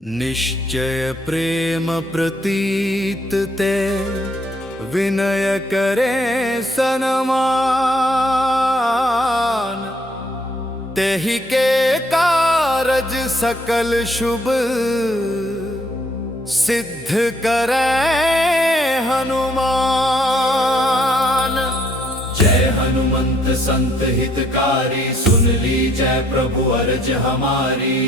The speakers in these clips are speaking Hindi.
निश्चय प्रेम प्रतीत ते विनय करे सनमान। तेहि के कारज सकल शुभ सिद्ध करे हनुमान। जय हनुमंत संत हितकारी, सुन ली जय प्रभु अर्ज हमारी।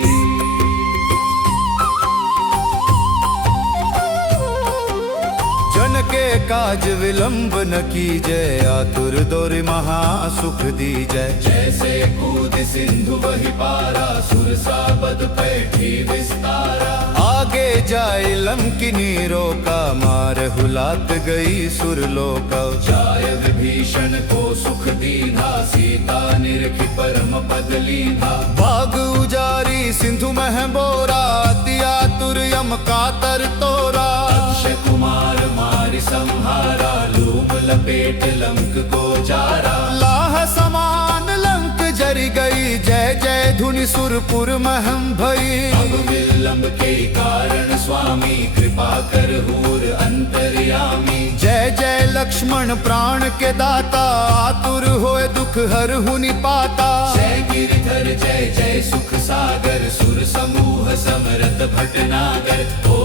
जन के काज विलंब न कीजय, आतुर दोर महा सुख दीजय। जैसे कूद सिंधु वही पारा, सुरसा बद पैठी विस्तारा। आगे जाए लंकिनी रोका, मारहु लात गई सुरलोका। जाय विभीषण को सुख दीना, सीता निरखी परम पद लीना। भाग उजारी सिंधु मह बोरा, अति आतुर यम कातर तोरा। अक्षय कुमार मारि संहारा, लूम लपेट लंक को जारा। लाह समान लंक जरि गई, जय जय धुनि सुरपुर महम भई। अब विलंब के कारण स्वामी, कृपा कर हूर अंतर्यामी। जय जय लक्ष्मण प्राण के दाता, आतुर होए दुख हरहु निपाता। जय गिरधर जय जय सुख सागर, सुर समूह समरथ भटनागर। ओ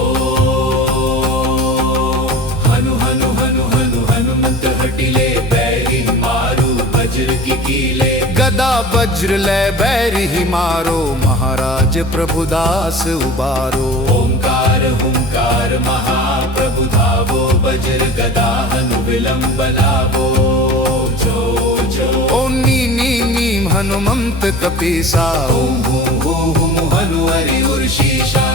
हनु हनु हनु हनु हनुमंत हटिले, बैरी मारू वज्र की कीले। गदा वज्र ले बैरी ही मारो, महाराज प्रभुदास उबारो। ओंकार हुंकार महाप्रभु धावो, वज्र गदा हनु विलंब लावो। जो जो ओम नी नी नीम हनुमंत कपीसा, ओम हूं हूं हूं हनु हरि उर्शीषा।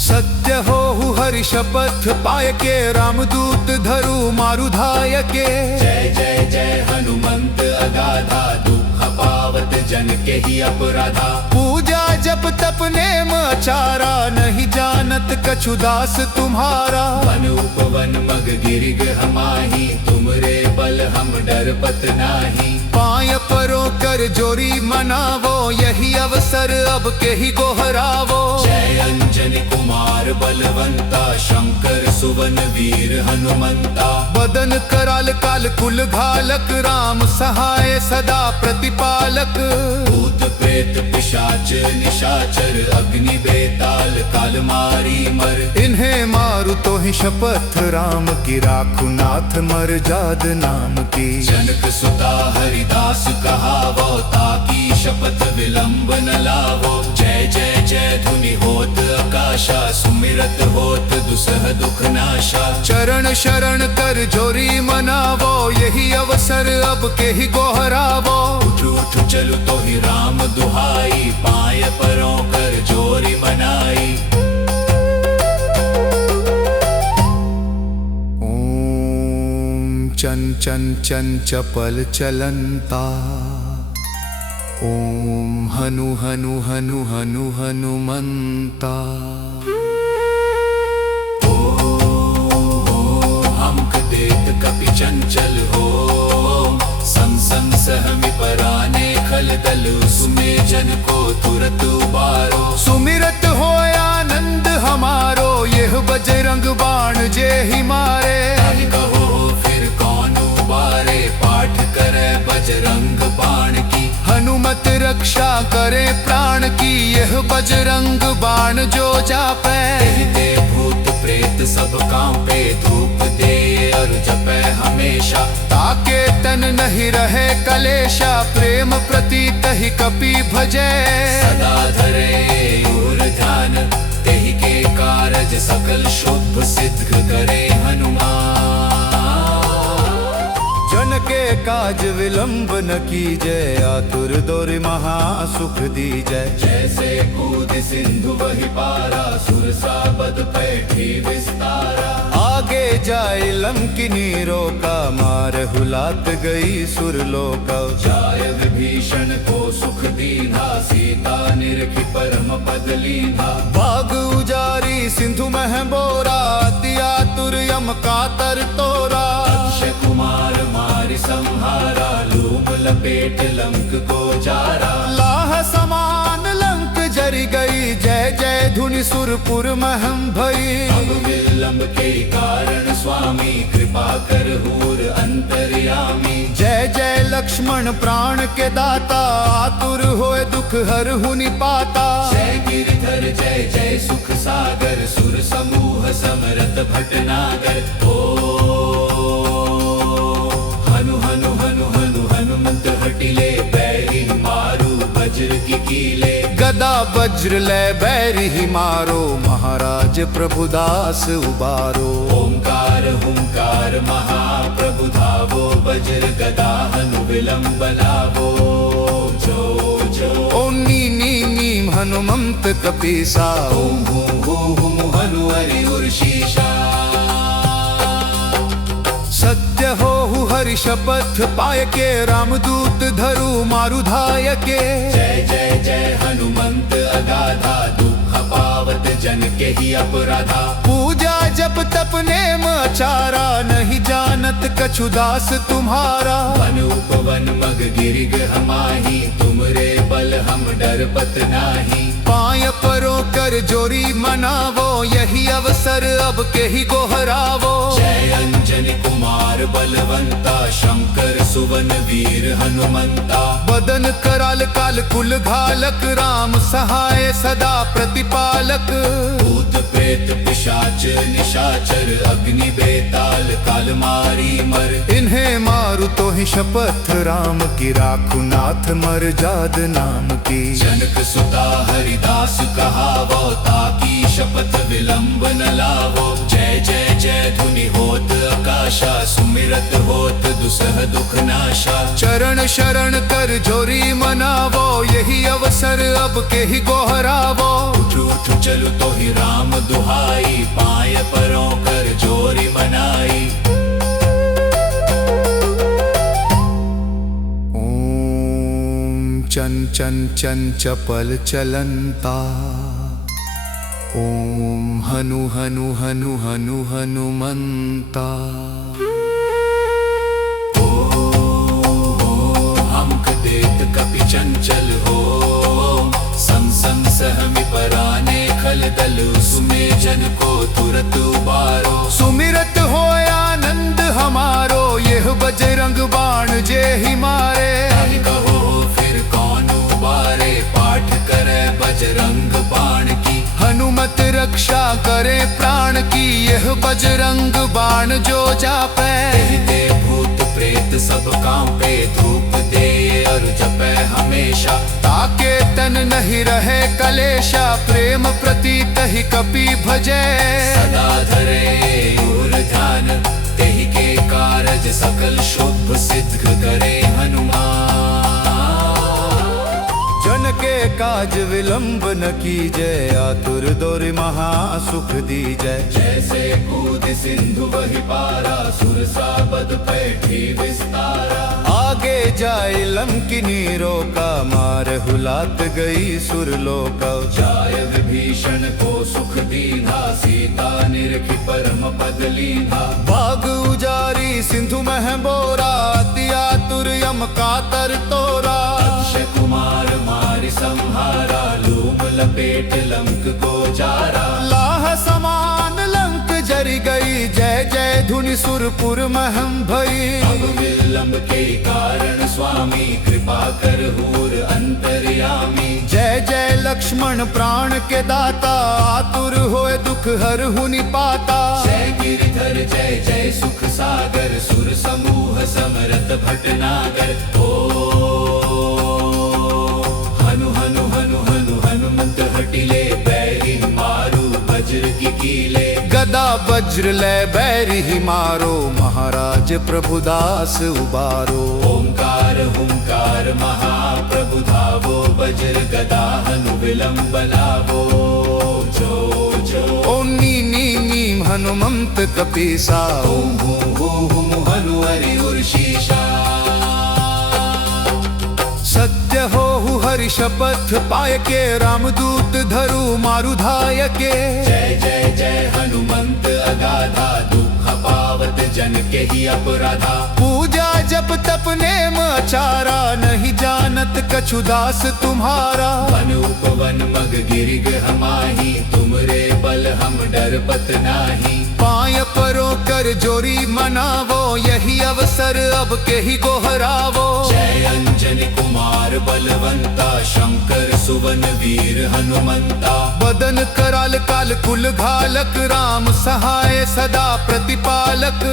सत्य हो हरि शपथ पाय के, रामदूत धरु मारु धाय के। जय जय जय हनुमंत अगाधा, दुख पावत जन के ही अपराधा। पूजा जप तप नेम आचारा, नहीं जानत कछु दास तुम्हारा। वन उपवन मग गिरि गृह माही, तुमरे बल हम डरपत नाही। पाय परो कर जोरी मनावो, यही अवसर अब के ही गोहरावो। जय अंजनी कुमार बलवंता, शंकर सुवन वीर हनुमंता। बदन कराल काल कुल घालक, राम सहाय सदा प्रतिपालक। भूत प्रेत पिशाच निशाचर, अग्नि बेताल काल मारी मर। इन्हें मारु तो ही शपथ राम की, राखु नाथ मर जाद नाम की। जनक सुता हरिदास कहावो, ताकी शपथ विलंब न लावो। जय जय जय धुनि होत आकाशा, सुमिरत होत दुसह दुख नाशा। चरण शरण कर जोरी मनावो, यही अवसर अब के ही गोहरावो। उठ उठ चलु तो ही राम दुहाई, पाय परों कर जोरी मनाई। ओम चन चन चन चपल चलंता, ओम हनु हनु हनु हनु हनुमंता। ओ हमक देत कपि चंचल हो, संग संग सहमि पराने खल दल। सुमे जन को तुरत उबारो, सुमिरत हो आनंद हमारो। यह बजरंग बाण जे ही मारे, कहो फिर कौन उबारे। पाठ करे बजरंग बाण की, हनुमत रक्षा करे प्राण की। यह बजरंग बाण जो जापे, ते भूत प्रेत सब कांपे। धूप दे और जपे हमेशा, ताके तन नहीं रहे कलेशा। प्रेम प्रतीत ही कपि भजे, सदा धरे और ध्यान। तेहि के कारज सकल शुभ सिद्ध करे हनुमान। जन के काज विलंब न कीजय, आतुर दोर महा सुख दीजय। जैसे कूद सिंधु वही पारा, सुरसा बद पैठी विस्तारा। आगे जाए लंकिनी रोका, मारहु लात गई सुरलोका। जाय विभीषण को सुख दीना, सीता निरखी परम पद लीना। भाग उजारी सिंधु मह बोरा, अति आतुर यम कातर तोरा। अक्षय कुमार मारि संहारा, लूम लपेट लंक को जारा। लाह समान लंक जरि गई, धुनि सुरपुर महम भई। अब विलंब के कारण स्वामी कृपा कर हूर अंतर्यामी। जय जय लक्ष्मण प्राण के दाता, आतुर होए दुख हर हुनि पाता। जय गिरधर जय जय सुख सागर, सुर समूह समरत भटनागर। ओ हनु हनु हनु हनु हनुमंत हटिले, बैरी मारू वज्र की कीले। गदा वज्र ले बैरी ही मारो, महाराज प्रभुदास उबारो। ओंकार हुंकार महाप्रभु धावो, वज्र गदा हनु विलंब लावो। जो जो ओम नी नी नीम हनुमंत कपीसा। ओम हूं हूं हूं हनु हरि उर्शीषा। सत्य हो हरि शपथ पाय के, रामदूत धरु मारु धाय के। जय जय जय हनुमंत अगाधा, दुख पावत जन के ही अपराधा। पूजा जप तप नेम आचारा, नहीं जानत कछु दास तुम्हारा। वन उपवन मग गिरिग हमाही, तुमरे बल हम डर पत नाही। पाय परो कर जोरी मनावो, यही अवसर अब के ही गोहरावो। जय अंजनी कुमार बलवंता, शंकर सुवन वीर हनुमंता। बदन कराल काल कुल घालक, राम सहाय सदा प्रतिपालक। भूत प्रेत पिशाच निशाचर, अग्नि बेताल काल मारी मर। इन्हें मारु तो ही शपथ राम की, राखु नाथ मर जाद नाम की। जनक सुता हरिदास कहावो, ताकी शपथ विलंब न लावो। जय जय जय धुनि होत आकाशा, सुमिरत होत दुसह दुख नाशा। चरण शरण कर जोरी मनावो, यही अवसर अब के ही गोहरावो। उठू उठू चलू तो ही राम दुहाई, पाय परों कर जोरी मनाई। ओम चन चन चन चपल चलंता। ओम हनु हनु हनु हनु हनुमंता। हमक देत कपि चंचल हो, सम सम सहमि पराने खल दल। सुमे जन को तुरत उबारो। सुमिरत हो आनंद हमारो, यह बजरंग बाण जे ही मारे। ताहि कहो फिर कौन उबारे, पाठ करे बजरंग बाण की। हनुमत रक्षा करे प्राण की, यह बजरंग बाण जो जापे। ते भूत प्रेत सब कांपे, धूप दे और जपे हमेशा। ताके तन नहीं रहे कलेशा, प्रेम प्रतीत ही कपि भजे। सदा धरे और ध्यान, तेहि के कारज सकल शुभ सिद्ध करे हनुमान। जन के काज विलंब न कीजय, आतुर दोरि महा सुख दीजय। जैसे कूद सिंधु वही पारा, सुरसा बद पैठी विस्तारा। आगे जाए लंकिनी रोका, मार हुलात गई सुरलोका। जाय विभीषण को सुख दीधा, सीता निरखि परम पद लीधा। बाग उजारी सिंधु मह बोरा, अति आतुर यम कातर तोरा। अक्षय कुमार मारि संहारा, लूम लपेट लंक को जारा। लाह समान लंक जरी गई, जय जय धुनि सुरपुर महम भई। अब विलंब के कारण स्वामी कृपा कर हूर अंतर्यामी। जय जय लक्ष्मण प्राण के दाता, आतुर होए दुख हर हुनि पाता। जय गिरधर जय जय सुख सागर, सुर समूह समरत भटनागर। ओ हनु हनु हनु हनु हनुमंत हटिले, बैरी मारू वज्र की कीले। गदा वज्र ले बैरी ही मारो, महाराज प्रभुदास उबारो। ओंकार हुंकार महाप्रभु धावो, वज्र गदा हनु विलंब लावो। जो जो ओम नी नी नीम हनुमंत कपीसा। ओम हूं हूं हूं हनु हरि उर्शीषा। सत्य हो हरि शपथ पाय के, रामदूत धरु मारु धाय के। जय जय जय हनुमंत अगाधा, दुख पावत जन के ही अपराधा। पूजा जप तप नेम आचारा, नहीं जानत कछु दास तुम्हारा। वन उपवन मग गिरिग हमाही, डरपत नाही। पाय परों कर जोरी मनावो, यही अवसर अब के ही गोहरावो। जय अंजनी कुमार बलवंता, शंकर सुवन वीर हनुमंता। बदन कराल काल कुल घालक, राम सहाय सदा प्रतिपालक।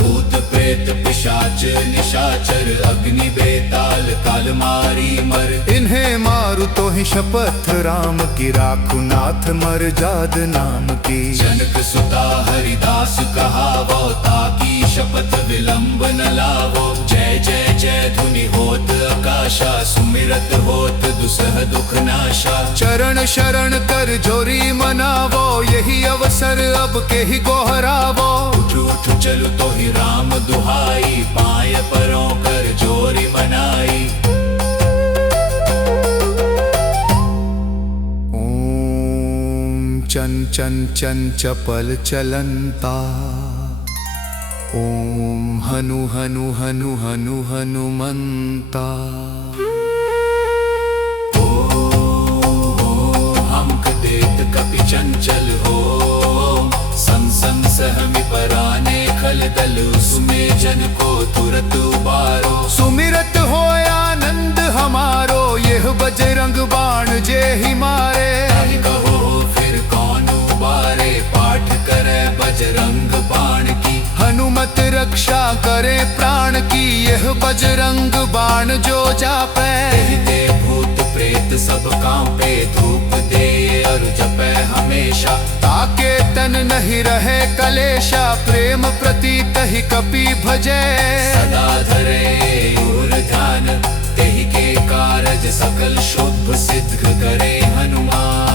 भूत प्रेत पिशाच निशाचर, अग्नि बेताल काल मारी मर। इन्हें मारू तो ही शपथ, राम की राखू नाथ मर्याद नाम की। जनक सुता हरिदास कहावो, ताकी शपथ विलंब न लावो। जय जय जय धुनि होत आकाशा, सुमिरत होत दुसह दुख नाशा। चरण शरण कर जोरी मनावो, यही अवसर अब के ही गोहरावो। उठ उठ चलु तो ही राम दुहाई, पाय परों कर जोरी मनाई। ओम चन चन चन चपल चलंता, ओम हनु हनु हनु हनु हनुमंता। हमक देत कपि चंचल हो, सं सं सहमि पराने खल दल। सुमे जन को तुरत उबारो, सुमिरत हो आनंद हमारो, यह बजरंग बाण जे ही मारे। ताहि कहो फिर कौन उबारे, पाठ करे बजरंग बाण की। हनुमत रक्षा करे प्राण की, यह बजरंग बाण जो जापे। ते भूत प्रेत सब कांपे, धूप दे और जपे हमेशा। ताके तन नहीं रहे कलेशा, प्रेम प्रतीत ही कपि भजे। सदा धरे और ध्यान, तेहि के कारज सकल शुभ सिद्ध करे हनुमान।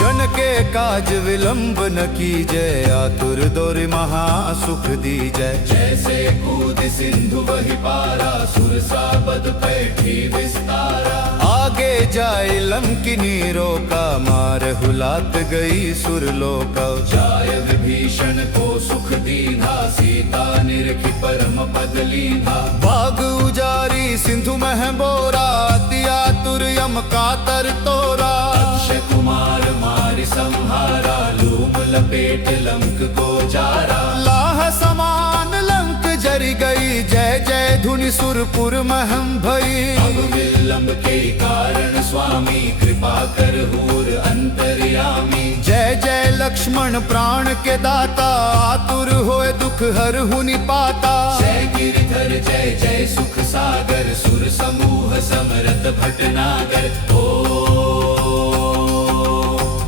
जन के काज विलंब न कीजय, आतुर दोरि महा सुख दीजय। जैसे कूद सिंधु वही पारा, सुरसा बद पैठी विस्तारा। आगे जाए लंकिनी रोका, मार हुलात गई सुरलोका। जाय विभीषण को सुख दीना, सीता निरखि परम पद लीना। बाग उजारी सिंधु मह बोरा, अति आतुर यम कातर तोरा। अक्षय कुमार मारि संहारा, लूम लपेट लंक को जारा। लाह समान लंक जरी गई, जय जय धुनि सुरपुर महम भई। अब विलंब के कारण स्वामी, कृपा कर हूर अंतर्यामी। जय जय लक्ष्मण प्राण के दाता, आतुर होए दुख हर हुनि पाता। जय गिरिधर जय जय सुख सागर, सुर समूह समरत भटनागर। ओ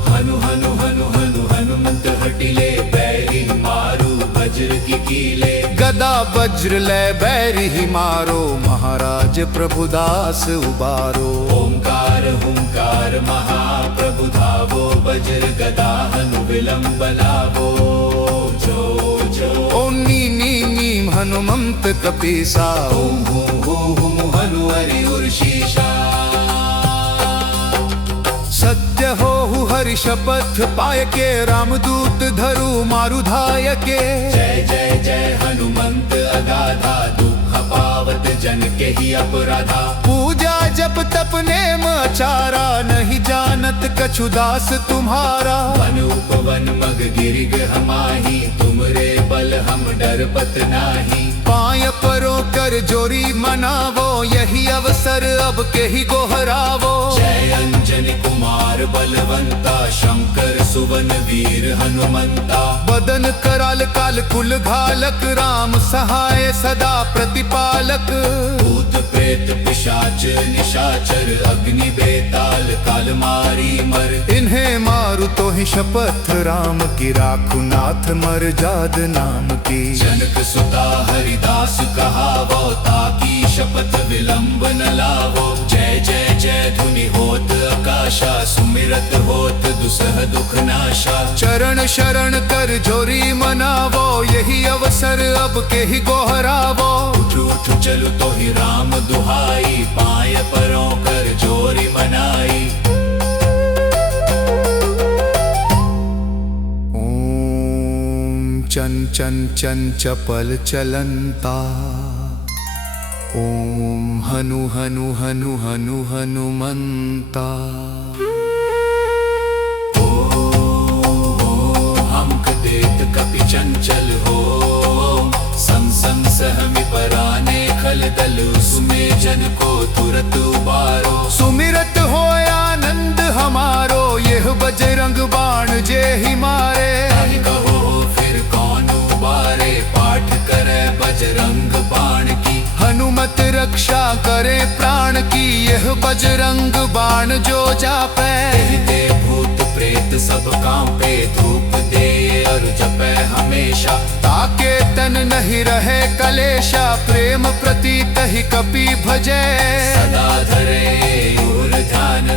हनु हनु हनु हनु हनुमंत हटिले, बैरी मारू वज्र की कीले। गदा वज्र ले बैरी ही मारो, महाराज प्रभुदास उबारो। ओंकार हुंकार महाप्रभु धावो, वज्र गदा हनु विलंब लावो। जो जो ओम नी नी नीम हनुमंत कपीसा। ओम हूं हूं हनु हरि उर्शीषा। सत्य हो हरि शपथ पाय के, रामदूत धरु मारु धाय के। जय जय जय हनुमंत अगाधा, दुख पावत जन के ही अपराधा। पूजा जप तप नेम आचारा, नहीं जानत कछु दास तुम्हारा। वन उपवन मग गिरिग हमाही, तुमरे बल हम डरपत नाही। पाय परों कर जोरी मनावो, यही अवसर अब के ही गोहरावो। जय अंजनी कुमार बलवंता, शंकर सुवन वीर हनुमंता। बदन कराल काल कुल घालक, राम सहाय सदा प्रतिपालक। भूत प्रेत पिशाच निशाचर, अग्नि बेताल काल मारी मर। इन्हें मारू तो ही शपथ, राम की राखू नाथ मर्याद नाम की। जनक सुता हरिदास कहावो, ताकी शपथ विलंब न लावो। जय जय जय धुनि होत आकाशा, सुमिरत होत दुसह दुख नाशा। चरण शरण कर जोरी मनावो, यही अवसर अब के ही गोहरावो। उठ उठ चलु तो ही राम दुहाई, पाय परों कर जोरी मनाई। ओम चन चन चन चपल चलंता, ओम हनु हनु हनु हनु हनुमंता। चंचल हो संसन सहमि पराने खल दल सुमे जन को तुरत उबारो सुमिरत हो आनंद हमारो यह बजरंग बाण जे ही मारे ताहि कहो फिर कौन उबारे पाठ करे बजरंग बाण की हनुमत रक्षा करे प्राण की यह बजरंग बाण जो जापे ते भूत प्रेत सब कांपे धूप दे और जपे हमेशा ताके तन नहीं रहे कलेशा प्रेम प्रतीत ही कपि भजे सदा धरे और ध्यान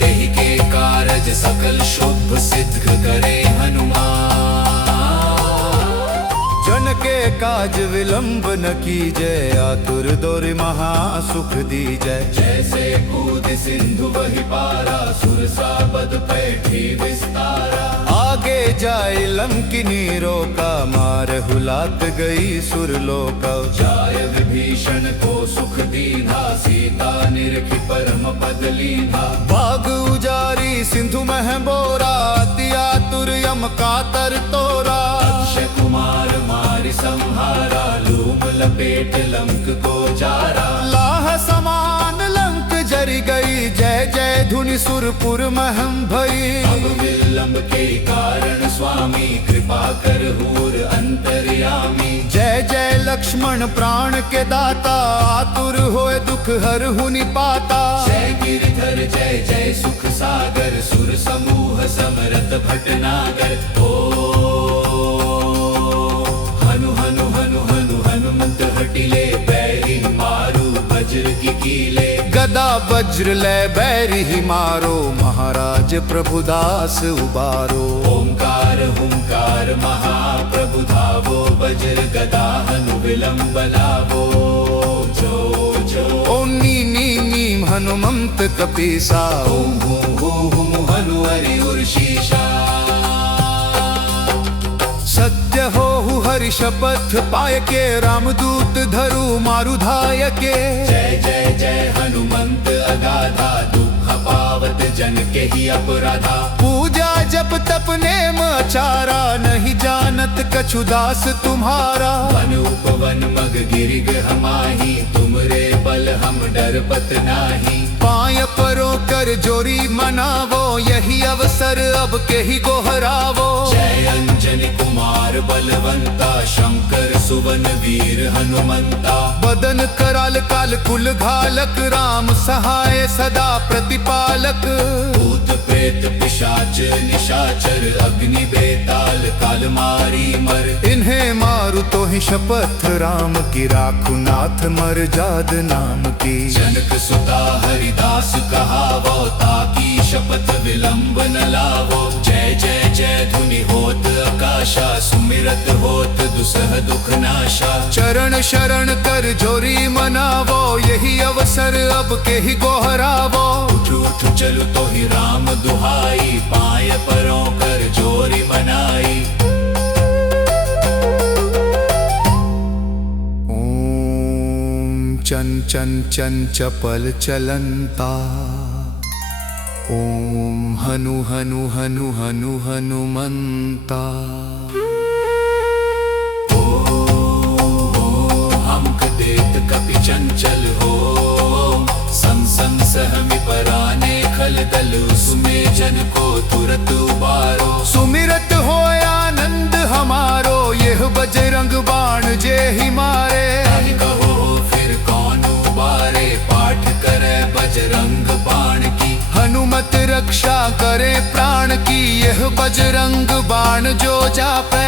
तेहि के कारज सकल शुभ सिद्ध करे हनुमान जन के काज विलंब न कीजय आतुर दौर महा सुख दीजय जैसे कूद सिंधु वही पारा सुरसा बद पैठी विस्तारा आगे जाए लंकिनी रोका मार हुलात गई सुरलोका जाय विभीषण को सुख दीना सीता निरखी परम पद लीना भाग उजारी सिंधु मह बोरा अति आतुर यम कातर तोरा अक्षय कुमार मारि संहारा लूम लपेट लंक को जारा लाह समान लंक जरी गई जय जय धुनि सुरपुर महम भई अब विलंब के कारण स्वामी कृपा कर हूर अंतर्यामी जय जय लक्ष्मण प्राण के दाता आतुर होए दुख हर हुनि पाता जय गिरधर जय जय सुख सागर सुर समूह समरत भटनागर ओ हनु हनु हनु हनु हनुमंत हटिले बैरी मारू वज्र की कीले गदा वज्र ले बैरी ही मारो महाराज प्रभुदास उबारो ओंकार हुंकार महाप्रभु धावो वज्र गदा हनु विलंब लावो जो जो ओम नी नी नीम हनुमंत कपीसा ओम हूं हूं हनु हरि उर्शीषा सत्य हो हरि शपथ पाय के रामदूत धरु मारु धाय के जय जय जय हनुमंत अगाधा दुख पावत जन के ही अपराधा पूजा जप तप नेम आचारा नहीं जानत कछु दास तुम्हारा वन उपवन मग गिरिग हमाही तुमरे बल हम डर पत नाही पाय परो कर जोरी मनावो यही अवसर अब के ही गोहरावो जय अंजनी कुमार बलवंता शंकर सुवन वीर हनुमंता बदन कराल काल कुल घालक राम सहाय सदा प्रतिपालक भूत प्रेत पिशाच निशाचर अग्नि बेताल काल मारी मर इन्हें मारु तो ही शपथ राम की राखु नाथ मर जाद नाम की जनक सुता हरिदास कहावो ताकी शपथ विलंब न लावो जय जय जय धुनि होत आकाशा सुमिरत होत दुसह दुख नाशा चरण शरण कर जोरी मनावो यही अवसर अब के ही गोहरावो उठ उठ चलु तो ही राम दुहाई पाय परों कर जोरी मनाई ओम चन चन चन चपल चलंता ओम हनु हनु हनु हनु हनुमंता हमक देत कपि चंचल हो संसन सहमि पराने खल दल सुमे जन को तुरत उबारो सुमिरत हो आनंद हमारो यह बजरंग बाण जे ही मारे ताहि कहो फिर कौन उबारे पाठ करे बजरंग बाण की हनुमत रक्षा करे प्राण की यह बजरंग बाण जो जापे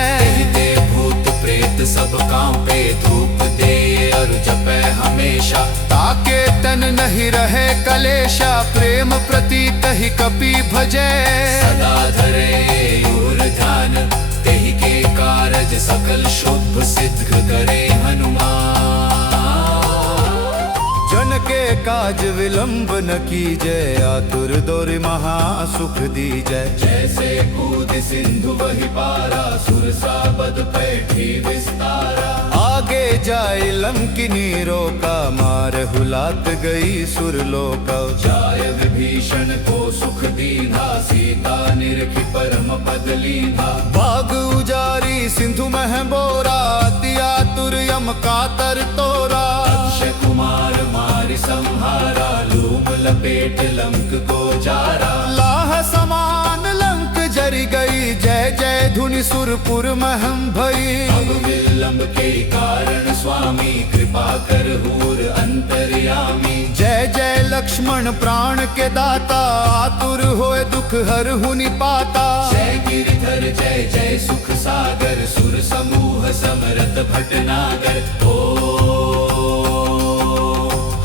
ते भूत प्रेत सब कांपे धूप दे और जपे हमेशा ताके तन नहीं रहे कलेशा प्रेम प्रतीत ही कपि भजे सदा धरे और ध्यान तेहि के कारज सकल शुभ सिद्ध करे हनुमान जन के काज विलंब न कीजय आतुर दौर महा सुख दीजय जैसे कूद सिंधु वही पारा सुरसा बद पैठी विस्तारा आगे जाए लंकिनी रोका मार हुलात गई सुरलोका जाय विभीषण को सुख दीना सीता निरखी परम पद लीना भाग उजारी सिंधु महबोरा अति आतुर यम कातर तोरा अक्षय कुमार मारि संहारा लूम लपेट लंक को जारा लाह समान लंक जरी गई जय जय धुनि सुरपुर महम भई अब विलंब के कारण स्वामी कृपा कर हूर अंतर्यामी जय जय लक्ष्मण प्राण के दाता आतुर होए दुख हर हुनि पाता जय गिरिधर जय जय सुख सागर सुर समूह समरत भटनागर ओ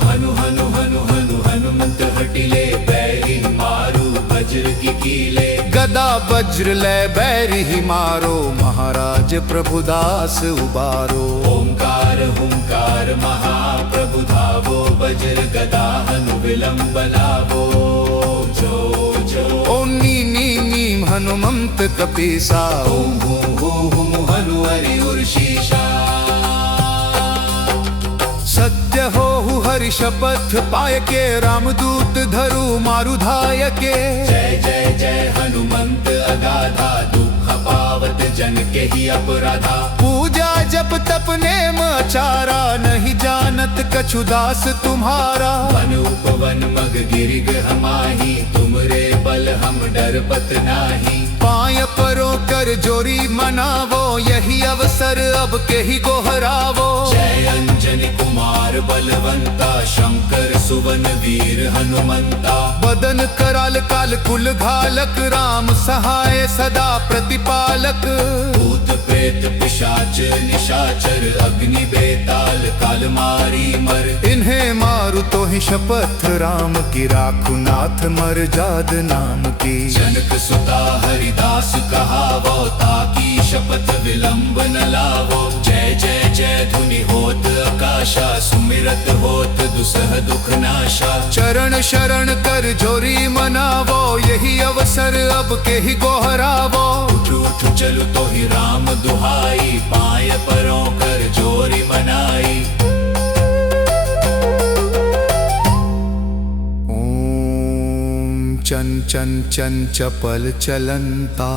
हनु हनु हनु हनु हनुमंत हटिले बैरी मारू वज्र की कीले गदा वज्र ले बैरी मारो महाराज प्रभुदास उबारो ओंकार हुंकार महाप्रभु धावो वज्र गदा हनु विलंब लावो जो जो ओम नी नी नीम हनुमंत कपीसा ओम हूं हनु हरि उर्शीषा सत्य हो हरि शपथ पाय के रामदूत धरु मारु धाय के जय जय जय हनुमंत अगाधा दुख पावत जन के ही अपराधा पूजा जप तप नेम आचारा नहीं जानत कछु दास तुम्हारा वन उपवन मग गिरिग हमाही तुमरे बल हम डरपत नाही पाय परो कर जोरी मनावो यही अवसर अब के ही गोहरावो जय अंजनी कुमार बलवंता शंकर सुवन वीर हनुमंता बदन कराल काल कुल घालक राम सहाय सदा प्रतिपालक भूत प्रेत पिशाच निशाचर अग्नि बेताल काल मारी मर इन्हें मारु तो ही शपथ राम की राखु नाथ मर जाद नाम की जनक सुता हरिदास कहावो ताकी शपथ विलंब न लावो जय जय जय धुनि होत आकाशा सुमिरत होत दुसह दुख नाशा चरण शरण कर जोरी मनावो यही अवसर अब के ही गोहरावो उठ उठ चलु तो ही राम दुहाई पाय परों कर जोरी मनाई ओम चन चन चन चपल चलंता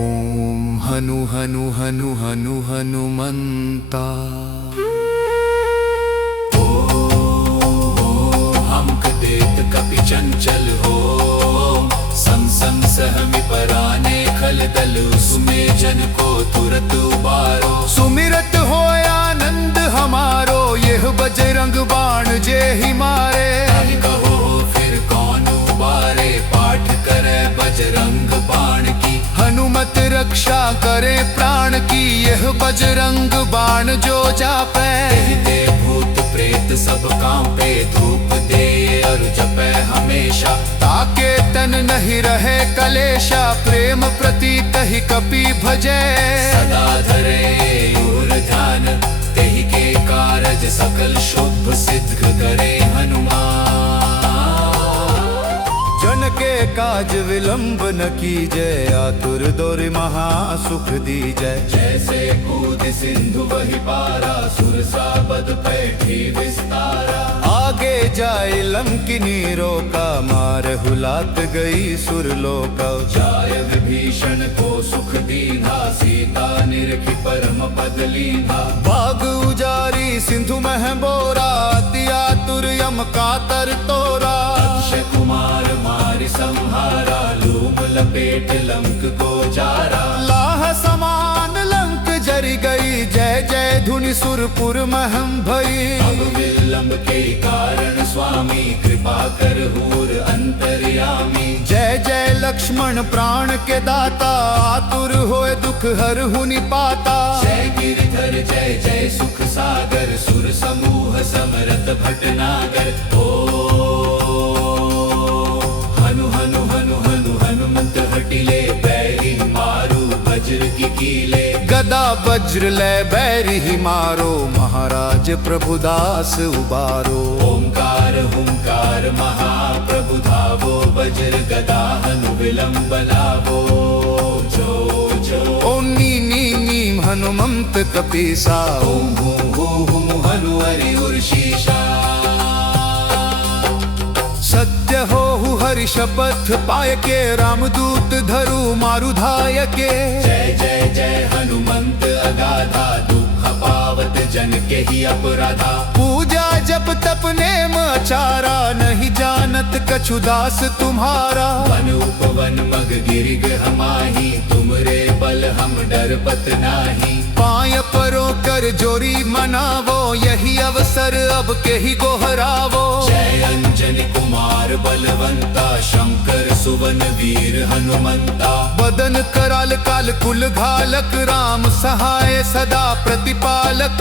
ओम हनु हनु हनु हनु हनुमंता हमक देत कपि चंचल हो सम सम सहमि पराने खल दल सुमे जन को तुरत उबारो सुमिरत हो आनंद हमारो यह बजरंग बाण जे ही मारे ताहि कहो फिर कौन उबारे पाठ करे बजरंग बाण की हनुमत रक्षा करे प्राण की यह बजरंग बाण जो जापे ते भूत प्रेत सब कांपे धूप दे और जपे हमेशा ताके तन नहीं रहे कलेशा प्रेम प्रतीत ही कपि भजे सदा धरे और ध्यान तेहि के कारज सकल शुभ सिद्ध करे हनुमान जन के काज विलंब न कीजय आतुर दोरि महा सुख दीजय जैसे कूद सिंधु वही पारा सुरसा बद पैठी विस्तारा आगे जाए लंकिनी रोका मार हुलात गई सुरलोका जाय विभीषण को सुख दीना सीता निरखि परम पद लीना बाग उजारी सिंधु महबोरा अति आतुर यम कातर तोरा अक्षय कुमार मारि संहारा लूम लपेट लंक को जारा लाह समान लंक जरी गई जय जय धुनि सुरपुर महम भई अब विलंब के कारण स्वामी कृपा कर हूर अंतर्यामी जय जय लक्ष्मण प्राण के दाता आतुर होए दुख हर हुनि पाता जय गिरिधर जय जय सुख सागर सुर समूह समरत भटनागर ओ हनु हनु हनु हनु हनुमंत हटिले बैरी मारू वज्र की कीले गदा वज्र ले बैरी मारो महाराज प्रभुदास उबारो ओंकार हुंकार महाप्रभु धावो वज्र गदा हनु विलंब लावो जो जो ओम नी नी नीम हनुमंत कपीसा ओम हूं हनु हरि उर्शीषा सत्य होहु हरि शपथ पाय के रामदूत धरु मारु धाय के जय जय जय हनुमंत अगाधा दुख पावत जन के ही अपराधा। पूजा जप तप नेम आचारा नहीं जानत कछु दास तुम्हारा। वन उपवन मग गिरिग हमाही तुमरे बल हम डरपत नाही। पाय परों कर जोरी मनावो यही अवसर अब के ही गोहरावो। जय अंजनी कुमार बलवंता शंकर सुवन वीर हनुमंता। बदन कराल काल कुल घालक राम सहाय सदा प्रतिपालक।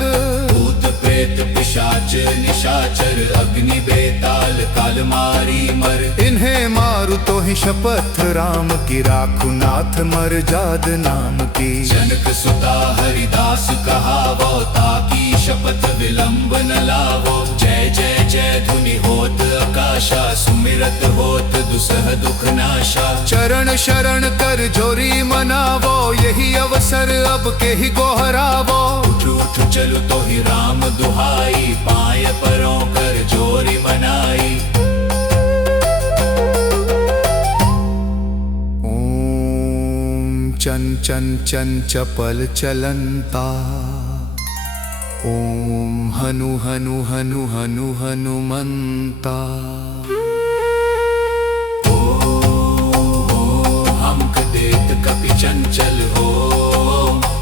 भूत प्रेत पिशाच निशाचर अग्नि बेताल काल मारी मर। इन्हें मारु तो ही शपथ राम की राखु नाथ मर जाद नाम की। जनक सुता हरिदास कहावो ताकी शपथ विलंब न लावो। जय जय जय धुनि होत आकाशा सुमिरत होत दुसह दुख नाशा। चरण शरण कर जोरी मनावो यही अवसर अब के ही गोहरावो। उठ उठ चलो तो ही राम दुहाई पाय परों कर जोरी मनाई। ओम चन चन चन चपल चलंता। ओम हनु हनु हनु हनु हनुमंता। हमक देत कपि चंचल हो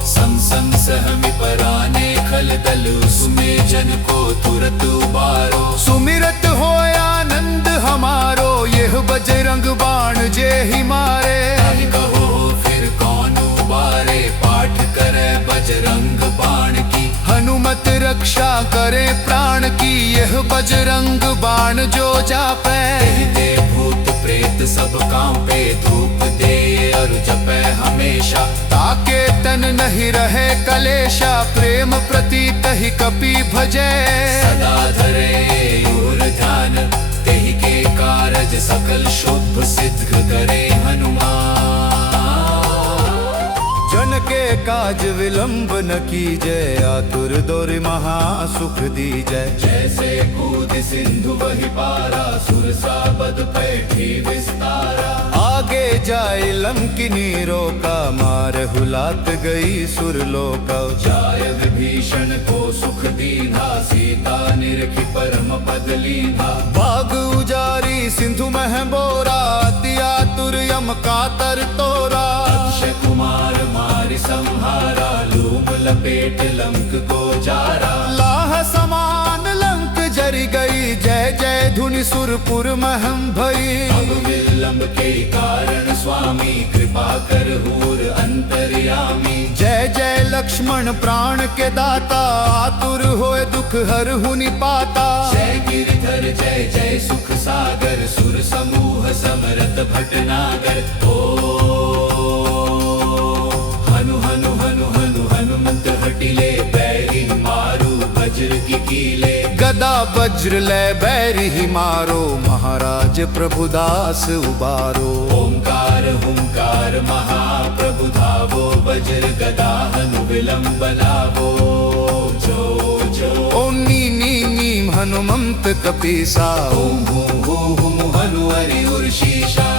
संग संग सहमि पराने खल दल। सुमे जन को तुरत उबारो। सुमिरत हो आनंद हमारो यह बजरंग बाण जे ही मारे। हरि कहो फिर कौन उबारे पाठ करे बजरंग बाण की। हनुमत रक्षा करे प्राण की यह बजरंग बाण जो जापे। दे भूत प्रेत सब कांपे धूप दे और जपे हमेशा। ताके तन नहीं रहे कलेशा प्रेम प्रतीत ही कपि भजे। सदा धरे और ध्यान तेहि के कारज सकल शुभ सिद्ध करे हनुमान। जन के काज विलंब न कीजय आतुर दोरि महा सुख दीजय। जैसे कूद सिंधु वही पारा सुरसा बद पैठी विस्तारा। आगे जाए लंकिनी रोका मार हुलात गई सुरलोका। जाय विभीषण को सुख दीना सीता निरखी परम पद लीना। बाग उजारी सिंधु मह बोरा अति आतुर यम कातर तोरा। अक्षय कुमार मारि संहारा लूम लपेट लंक को जारा। लाह समान लंक जरी गई जय जय धुनि सुरपुर महम भई। अब विलंब के कारण स्वामी कृपा कर हूर अंतर्यामी। जय जय लक्ष्मण प्राण के दाता आतुर होए दुख हर हुनि पाता। जय गिरधर जय जय सुख सागर सुर समूह समरत भटनागर। ओ हनु हनु हनु हनु हनुमंत हटिले बैरी मारू वज्र की कीले। गदा वज्र ले बैरी ही मारो महाराज प्रभुदास उबारो। ओंकार हुंकार महाप्रभु धावो वज्र गदा हनु विलंब लावो। जो जो ओम नी नी नीम हनुमंत कपीसा। ओम हूं हूं हनु हरि उर्शीषा।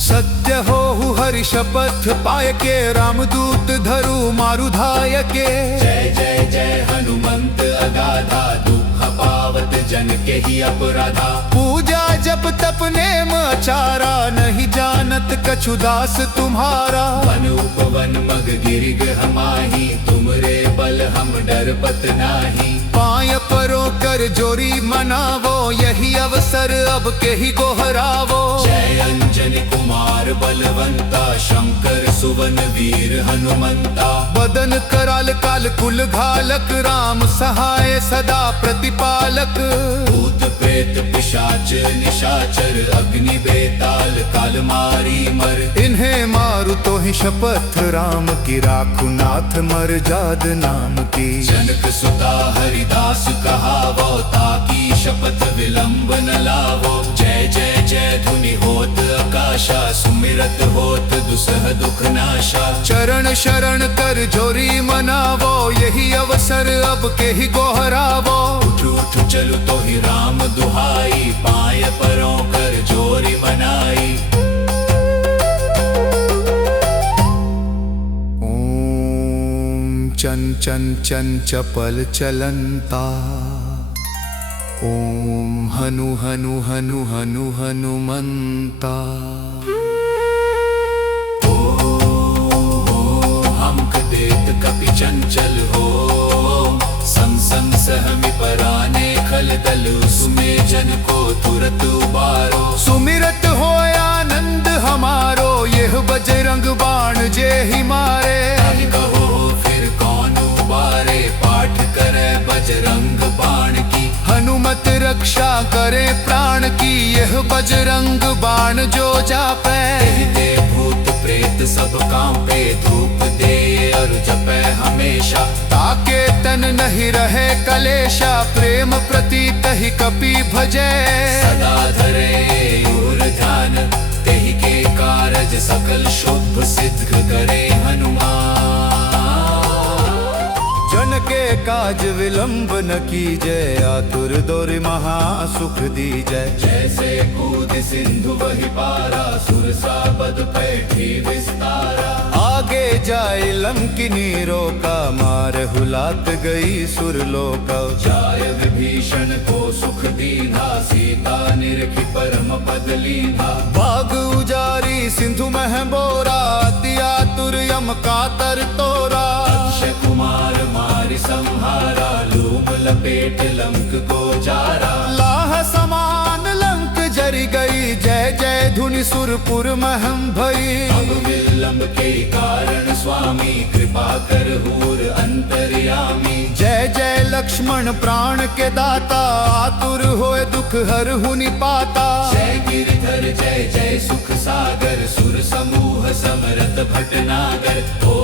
सत्य होहु हरि शपथ पाय के रामदूत धरु मारु धाय के। जय जय जय हनुमंत अगाधा दुख पावत जन के ही अपराधा। पूजा जप तप नेम आचारा नहीं जानत कछु दास तुम्हारा। वन उपवन मग गिरिग हमाही तुमरे बल हम डरपत नाही। पाय परों कर जोरी मनावो यही अवसर अब के ही गोहरावो। जय अंजनी कुमार बलवंता शंकर सुवन वीर हनुमंता। बदन कराल काल कुल घालक राम सहाय सदा प्रतिपालक। भूत प्रेत पिशाच निशाचर अग्नि बेताल काल मारी मर। इन्हें मारु तो ही शपथ राम की राखु नाथ मर जाद नाम की। जनक सुता हरिदास कहावो ताकी शपथ विलंब न लावो। जय जय जय धुनि होत आकाश आकाशा सुमिरत होत दुसह दुख नाशा। चरण शरण कर जोरी मनावो यही अवसर अब के ही गोहरावो। उठ उठ चलु तो ही राम दुहाई पाय परों कर जोरी मनाई। ओम चन चन चन चपल चलंता। ओम हनु हनु हनु हनु हनुमंता। हमक देत कपि चंचल हो संग संग सहमि पराने खल दल सुमे जन को तुरत उबारो। सुमिरत हो आनंद हमारो यह बजरंग बाण जे ही मारे। ताहि कहो फिर कौन उबारे पाठ करे बजरंग बाण की। हनुमत रक्षा करे प्राण की यह बजरंग बाण जो जापे। दे भूत प्रेत सब कांपे धूप दे और जपे हमेशा। ताके तन नहीं रहे कलेशा प्रेम प्रतीत ही कपि भजे। सदा धरे और ध्यान तेहि के कारज सकल शुभ सिद्ध करे हनुमान। जन के काज विलंब न कीजय आतुर दोरि महा सुख दीजय। जैसे कूद सिंधु वही पारा सुरसा पद पैठी विस्तारा। आगे जाए लंकिनी रोका मार हुलात गई सुरलोका। जाय विभीषण को सुख दीना सीता निरखि परम पद लीना। बाग उजारी सिंधु मह बोरा अति आतुर यम कातर तोरा। अक्षय कुमार मारि संहारा लूम लपेट लंक को जारा। लाह समान लंक जरी गई जय जय धुनि सुरपुर महम भई। अब विलंब के कारण स्वामी कृपा कर हूर अंतर्यामी। जय जय लक्ष्मण प्राण के दाता आतुर होए दुख हर हुनि पाता। जय गिरधर जय जय सुख सागर सुर समूह समरत भटनागर। ओ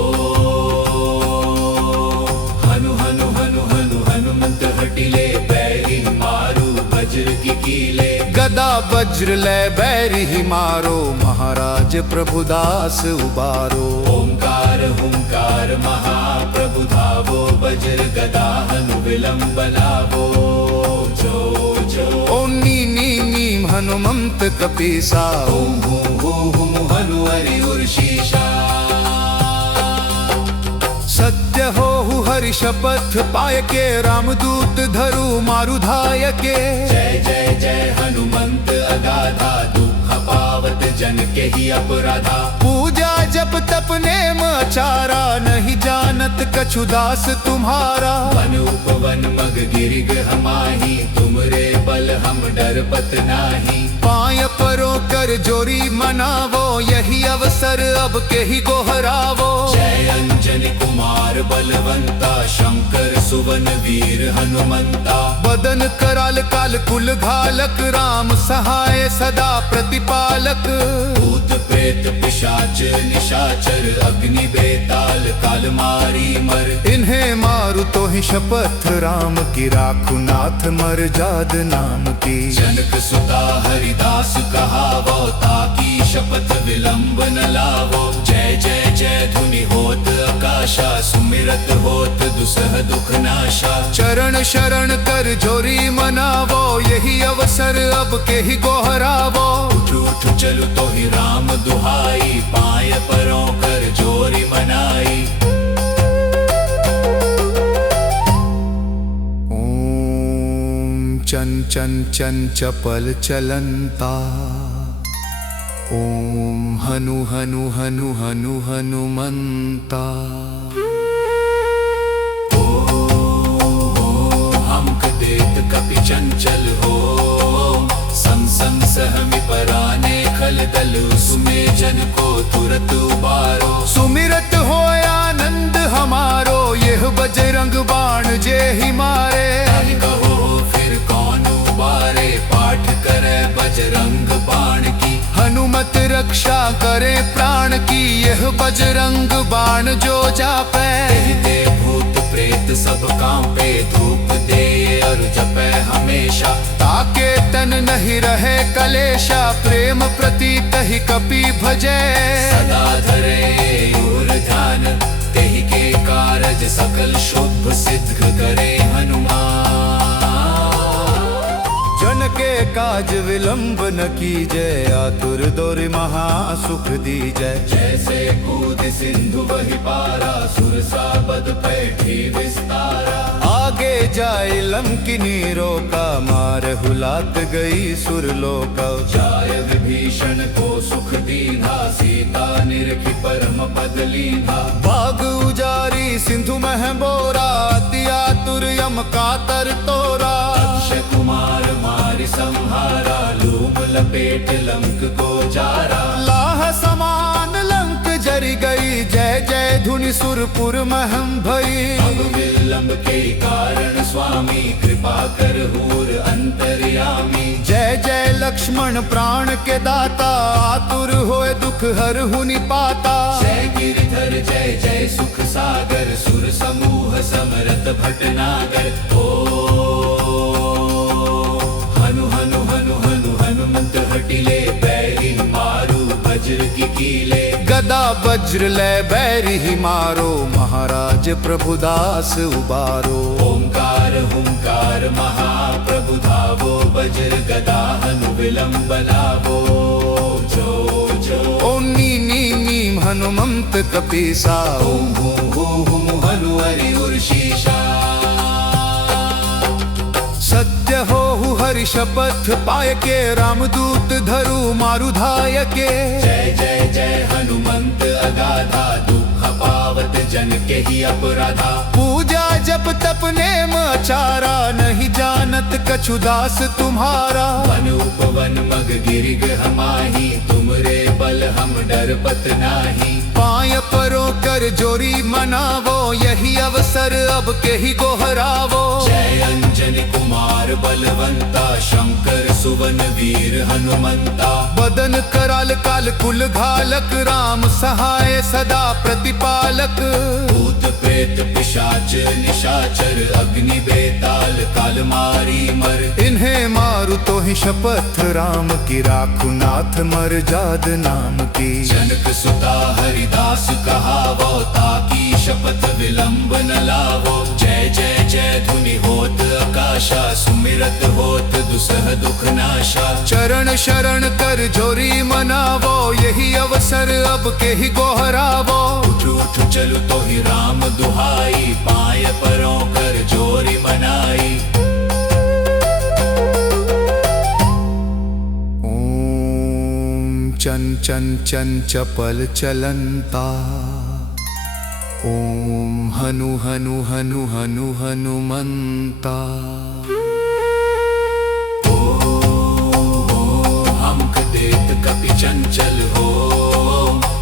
हनु हनु हनु हनु हनुमंत हटिले बैरी मारू वज्र की कीले। गदा वज्र ले बैरी ही मारो महाराज प्रभुदास उबारो। ओंकार हुंकार महाप्रभु धावो वज्र गदा हनु विलंब लावो। जो जो ओम नी नी नीम हनुमंत कपीसा। ओम हूं हूं हूं हनु हरि उर्शीषा। सत्य हो हरि शपथ पाय के रामदूत धरु मारु धाय के। जय जय जय हनुमंत अगाधा दुख पावत जन के ही अपराधा। पूजा जप तप नेम आचारा नहीं जानत कछु दास तुम्हारा। वन उपवन मग गिरिग हमाही तुमरे बल हम डर पत नाही। पाय परो कर जोरी मनावो यही अवसर अब के ही गोहरावो। जय अंजनी कुमार बलवंता शंकर सुवन वीर हनुमंता। बदन कराल काल कुल घालक राम सहाय सदा प्रतिपालक। भूत प्रेत पिशाच निशाचर अग्नि बेताल काल मारी मर। इन्हें मारु तो ही शपथ राम की राखु नाथ मर जाद नाम की। जनक सुता हरिदास कहावो ताकी शपथ विलंब न लावो। जय जय जय धुनि होत आकाशा सुमिरत होत दुसह दुख नाशा। चरण शरण कर जोरी मनावो यही अवसर अब के ही गोहरावो। उठ उठ चलु तो ही राम दुहाई पाय परों कर जोरी मनाई। ओम चन चन चन चपल चलंता। ओम हनु हनु हनु हनु हनुमंता। हमक देत कपि चंचल हो संग संग सहमि पराने खल दल सुमे जन को तुरत उबारो। सुमिरत हो आनंद हमारो यह बजरंग बाण जे ही मारे। ताहि कहो फिर कौन उबारे पाठ करे बजरंग बाण की। हनुमत रक्षा करे प्राण की यह बजरंग बाण जो जापे। दे भूत प्रेत सब कांपे धूप दे और जपै हमेशा। ताके तन नहीं रहे कलेशा, प्रेम प्रतीत ही कपि भजे। सदा धरे और ध्यान, तेहि के कारज सकल शुभ सिद्ध करे हनुमान। जन के काज विलंब न कीजय, आतुर दोरि महा सुख दीजय। जैसे कूद सिंधु वही पारा, सुरसा बद पैठी विस्तारा। आगे जाय लंकिनी रोका, मार हुलात गई सुरलोका। जाय विभीषण को सुख दीन्हा, सीता निरखि परम पद लीन्हा। बाग उजारी सिंधु मह बोरा, अति आतुर यम कातर तोरा। अक्षय कुमार मारि संहारा, लूम लपेट लंक को जारा। लाह समान लंक जरि गई, जय जय धुनि सुरपुर महम भई। अब विलंब के कारण स्वामी, कृपा कर हूर अंतर्यामी। जय जय लक्ष्मण प्राण के दाता, आतुर होए दुख हर हुनि पाता। जय गिरधर जय जय सुख सागर, सुर समूह समरत भटनागर। हनु हनु हनु हनु हनुमंत हटिले, बैरी मारू वज्र की कीले। गदा वज्र ले बैरी ही मारो, महाराज प्रभुदास उबारो। ओंकार हुंकार महाप्रभु धावो, वज्र गदा हनु विलंब लावो। जो जो ओम नी नी नीम हनुमंत कपीसा। ओम हूं हूं हनु हरि उर्शीषा। सत्य हो हरि शपथ पाय के, रामदूत धरु मारु धाय के। जय जय जय हनुमंत अगाधा, दुख पावत जन के ही अपराधा। पूजा जप तप नेम आचारा, नहीं जानत कछु दास तुम्हारा। वन उपवन मग गिरिग हमाही, तुमरे बल हम डरपत नाही। पाय परो कर जोरी मनावो, यही अवसर अब के ही गोहरावो। जय अंजनी कुमार बलवंता, शंकर सुवन वीर हनुमंता। बदन कराल काल कुल घालक, राम सहाय सदा प्रतिपालक। भूत प्रेत पिशाच निशाचर, अग्नि बेताल काल मारी मर। इन्हें मारु तो ही शपथ, राम की राखु नाथ मर जाद नाम की। जनक सुता हरिदास कहावो, ताकी शपथ विलंब न लावो। जय जय जय धुनि होत आकाशा, सुमिरत होत दुसह दुख नाशा। चरण शरण कर जोरी मनावो, यही अवसर अब के ही गोहरावो। उठ उठ चलु तो ही राम दुहाई, पाय परों कर जोरी मनाई। ओम चन चन चन चपल चलंता। ओम हनु हनु हनु हनु हनुमंता। हमक देत कपि चंचल हो,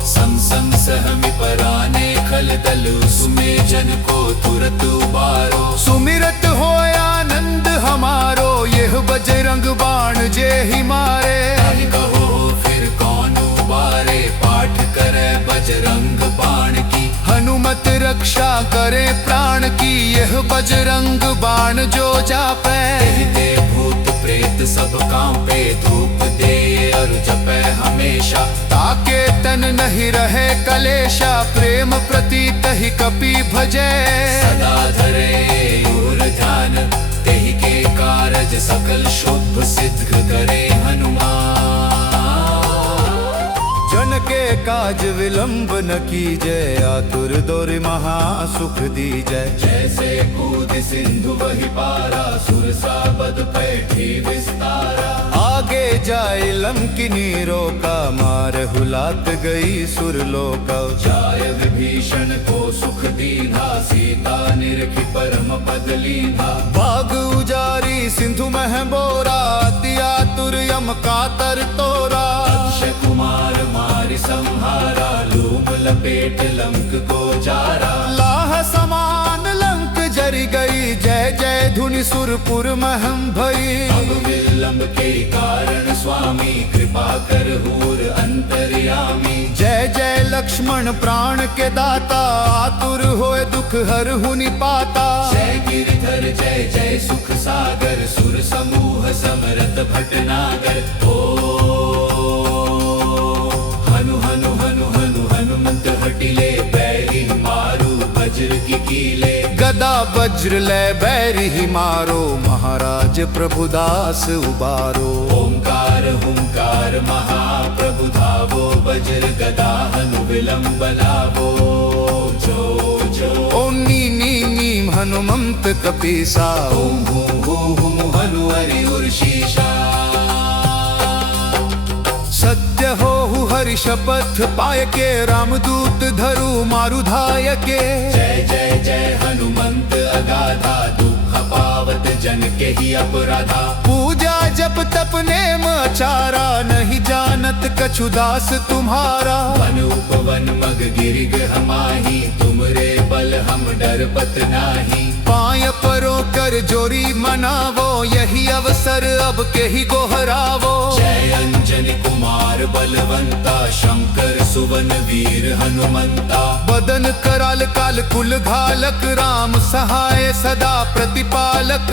संग संग सहमि पराने खल दल। सुमे जन को तुरत उबारो। सुमिरत हो आनंद हमारो, यह बजरंग बाण जे ही मारे। ताहि कहो फिर कौन उबारे, पाठ करे बजरंग बाण की। हनुमत रक्षा करे प्राण की, यह बजरंग बाण जो जापै। तेहि ते भूत प्रेत सब कांपे, धूप दे और जपै हमेशा। ताके तन नहीं रहे कलेशा, प्रेम प्रतीत ही कपि भजे। सदा धरे और ध्यान, तेहि के कारज सकल शुभ सिद्ध करे हनुमान। जन के काज विलंब न कीजय, आतुर दोरि महा सुख दीजय। जैसे कूद सिंधु वही पारा, सुरसा बद पैठी विस्तारा। आगे जाय लंकिनी रोका, मार हुलात गई सुरलोका। जाय विभीषण को सुख दीन्हा, सीता निरखि परम पद लीन्हा। बाग उजारी सिंधु मह बोरा, अति आतुर यम कातर तोरा। अक्षय कुमार मारि संहारा, लूम लपेट लंक को जारा। लाह समान लंक जरि गई, जय जय धुनि सुरपुर महम भई। अब विलंब के कारण स्वामी, कृपा कर हूर अंतर्यामी। जय जय लक्ष्मण लक्ष्मण प्राण के दाता, आतुर होए दुख हर हुनि पाता। जय गिरधर जय जय सुख सागर, सुर समूह समरत भटनागर। ओ हनु हनु हनु हनु हनुमंत हटिले, बैरी मारू वज्र की कीले। गदा वज्र ले बैरी ही मारो, महाराज प्रभुदास उबारो। ओंकार हुंकार महाप्रभु धावो, वज्र गदा हनु विलंब लावो। जो जो ओम नी नी नीम हनुमंत कपीसा, ओम हूं हूं हूं हनु हरि उर्शीषा। सत्य हो हरि शपथ पाय के, रामदूत धरु मारु धाय के। जय जय जय हनुमंत अगाधा, दुख पावत जन के ही अपराधा। पूजा जप तप नेम आचारा, नहीं जानत कछु दास तुम्हारा। वन उपवन मग गिरिग हमाही, तुमरे बल हम डरपत नाही। पाय परो कर जोरी मनावो, यही अवसर अब के ही गोहरावो। जय अंजनी कुमार बलवंता, शंकर सुवन वीर हनुमंता। बदन कराल काल कुल घालक, राम सहाय सदा प्रतिपालक।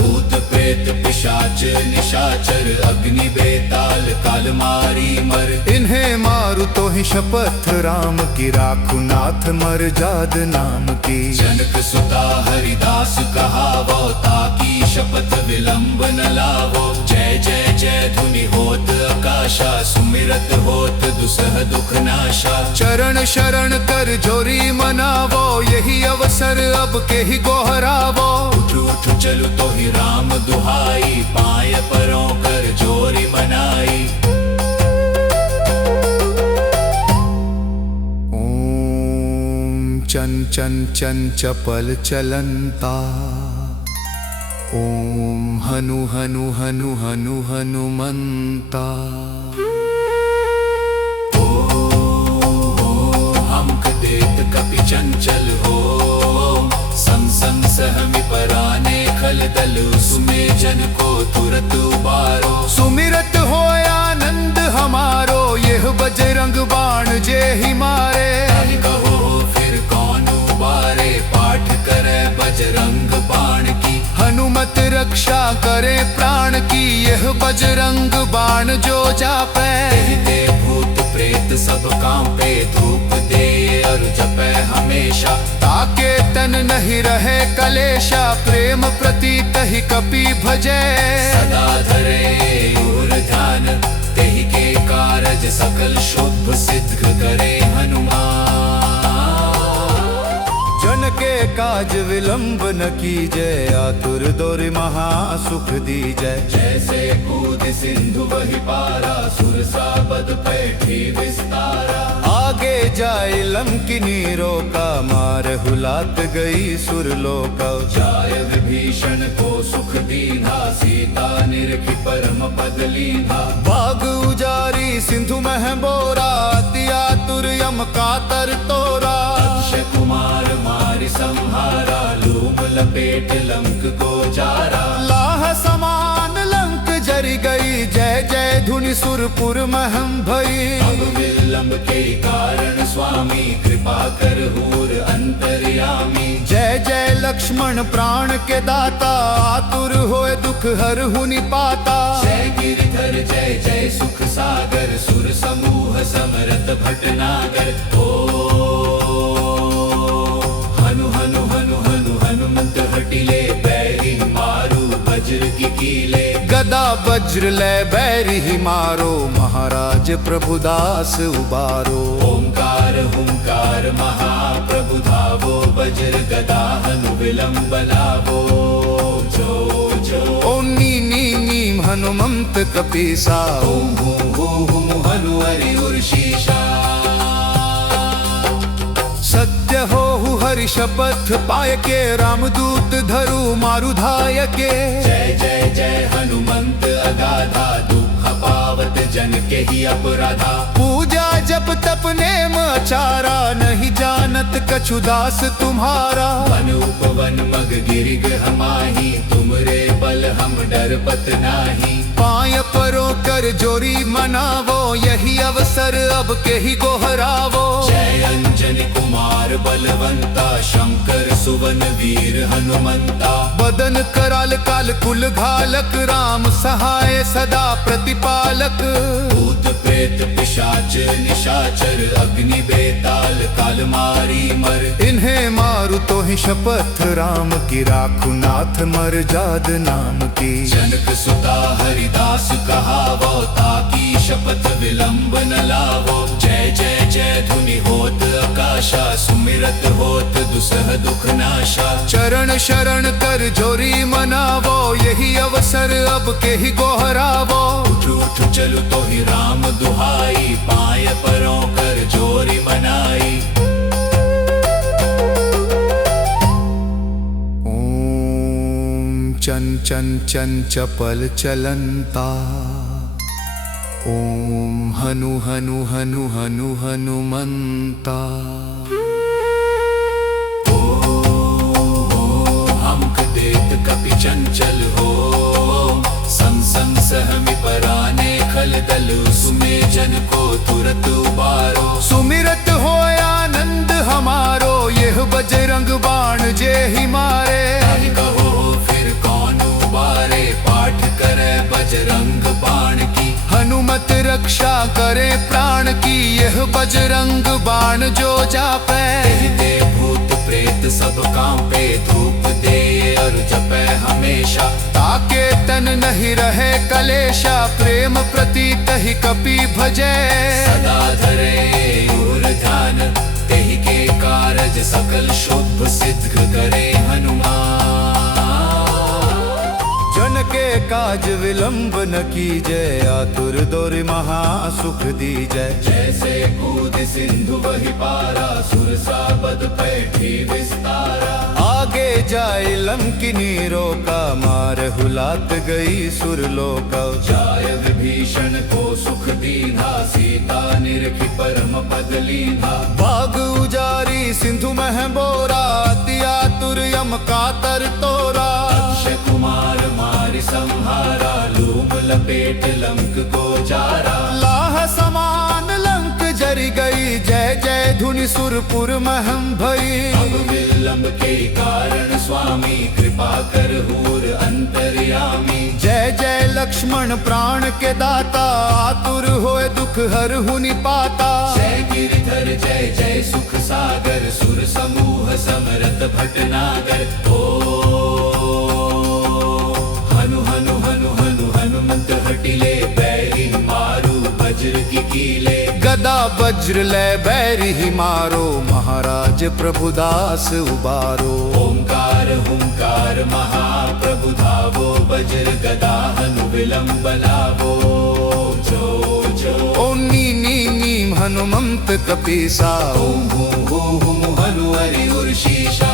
भूत प्रेत पिशाच निशाचर, अग्नि बेताल काल मारी मर। इन्हें मारू तो ही शपथ राम की, राखु नाथ मर जाद नाम की। जनक सुता हरिदास कहावो, ताकी शपथ विलंब न लावो। जय जय जय धुनि होत आकाशा, सुमिरत होत दुसह दुख नाशा। चरण शरण कर जोरी मनावो, यही अवसर अब के ही गोहरावो। उठ उठ चलु तो ही राम दुहाई, पाय परों कर जोरी मनाई। ओम चन चन चन चपल चलंता, ओम हनु हनु हनु हनु हनुमंता। हमक देत कपि चंचल हो, संग संग सहमि पराने खल दल। सुमे जन को तुरत उबारो, सुमिरत हो आनंद हमारो, यह बजरंग बाण जे ही मारे। ताहि कहो फिर कौन उबारे, पाठ करे बजरंग बाण की। हनुमत रक्षा करे प्राण की, यह बजरंग बाण जो जापे। ते भूत प्रेत सब कांपे, धूप दे और जपे हमेशा। ताके तन नहीं रहे कलेशा, प्रेम प्रतीत ही कपि भजे। सदा धरे और ध्यान, तेहि के कारज सकल शुभ सिद्ध करे हनुमान। जन के काज विलंब न कीजय, आतुर दोरि महा सुख दीजय। जैसे कूद सिंधु वही पारा, सुरसा बद पैठी विस्तारा। आगे जाए लंकिनी रोका, मार हुलात गई सुरलोका। जाय विभीषण को सुख दीना, सीता निरखी परम पद लीना। बाग उजारी सिंधु मह बोरा, अति आतुर यम कातर तोरा। अक्षय कुमार मारि संहारा, लूम लपेट लंक को जारा। लाह समान लंक जरी गई, जय जय धुनि सुरपुर महम भई। अब विलंब के कारण स्वामी, कृपा कर हूर अंतर्यामी। जय जय लक्ष्मण प्राण के दाता, आतुर होए दुख हर हुनि पाता। जय गिरधर जय जय सुख सागर, सुर समूह समरत भटनागर। ओ हनु हनु हनु हनु हनुमंत हटिले, बैरी मारू वज्र की कीले। गदा वज्र ले बैरी ही मारो, महाराज प्रभुदास उबारो। ओंकार हुंकार महाप्रभु धावो, वज्र गदा हनु विलंब लावो। जो जो ओम नी नी नीम हनुमंत कपीसा, ओम हूं हूं हूं हनु हरि उर्शीषा। सत्य हो हरि शपथ पाय के, रामदूत धरु मारु धाय के। जय जय जय हनुमंत अगाधा, दुख पावत जन के ही अपराधा। पूजा जप तप नेम आचारा, नहीं जानत कछु दास तुम्हारा। वन उपवन मग गिरिग हमाही, तुमरे बल हम डरपत नाही। पाय परो कर जोरी मनावो, यही अवसर अब के ही गोहरावो। जय अंजनी कुमार बलवंता, शंकर सुवन वीर हनुमंता। बदन कराल काल कुल घालक, राम सहाय सदा प्रतिपालक। भूत प्रेत पिशाच निशाचर, अग्नि बेताल काल मारी मर। इन्हें मारू तो ही शपथ, राम की राखू नाथ मर जाद नाम की। जनक सुता हरिदास कहावो, ताकी शपथ विलंब न लावो। जय जय जय धुनि होत आकाशा, सुमिरत होत दुसह दुख नाशा। चरण शरण कर जोरी मनावो, यही अवसर अब के ही गोहरावो। उठ उठ चलु तो ही राम दुहाई, पाय परों कर जोरी मनाई। ओम चन चन चन चपल चलंता, ओम हनु हनु हनु हनु हनुमंता। हमक देत कपि चंचल हो, संग संग सहमि पराने खल दल। सुमे जन को तुरत उबारो, सुमिरत हो आनंद हमारो, यह बजरंग बाण जे ही मारे। ताहि कहो फिर कौन उबारे, पाठ करे बजरंग बाण की। हनुमत रक्षा करे प्राण की, यह बजरंग बाण जो जापे। ते भूत प्रेत सब कांपे, धूप दे और जपे हमेशा। ताके तन नहीं रहे कलेशा, प्रेम प्रतीत ही कपि भजे। सदा धरे और ध्यान, तेहि के कारज सकल शुभ सिद्ध करे हनुमान। जन के काज विलंब न कीजय, आतुर दोर महा सुख दीजय। जैसे कूद सिंधु वही पारा, सुरसा पद पैठी विस्तारा। आगे जाए लंकिनी रोका, मार हुलात गई सुरलोका। जाय विभीषण को सुख दीधा, सीता निरखि परम पद लीधा। बाग उजारी सिंधु मह बोरा, अति आतुर यम कातर तोरा। अक्षय कुमार मारि संहारा, लूम लपेट लंक को जारा। लाह समान लंक जरी गई, जय जय धुनि सुरपुर महम भई। अब विलंब के कारण स्वामी, कृपा कर हूर अंतर्यामी। जय जय लक्ष्मण प्राण के दाता, आतुर होए दुख हर हुनि पाता। जय गिरिधर जय जय सुख सागर, सुर समूह समरत भटनागर। ओ हनु हनु हनु हनु हनुमंत हटिले, बैरी मारू वज्र की कीले। गदा वज्र ले बैरी ही मारो, महाराज प्रभुदास उबारो। ओंकार हुंकार महाप्रभु धावो, वज्र गदा हनु विलंब लावो। जो जो ओम नी नी नीम हनुमंत कपीसा, ओम हूं हूं हूं हनु हरि उर्शीषा।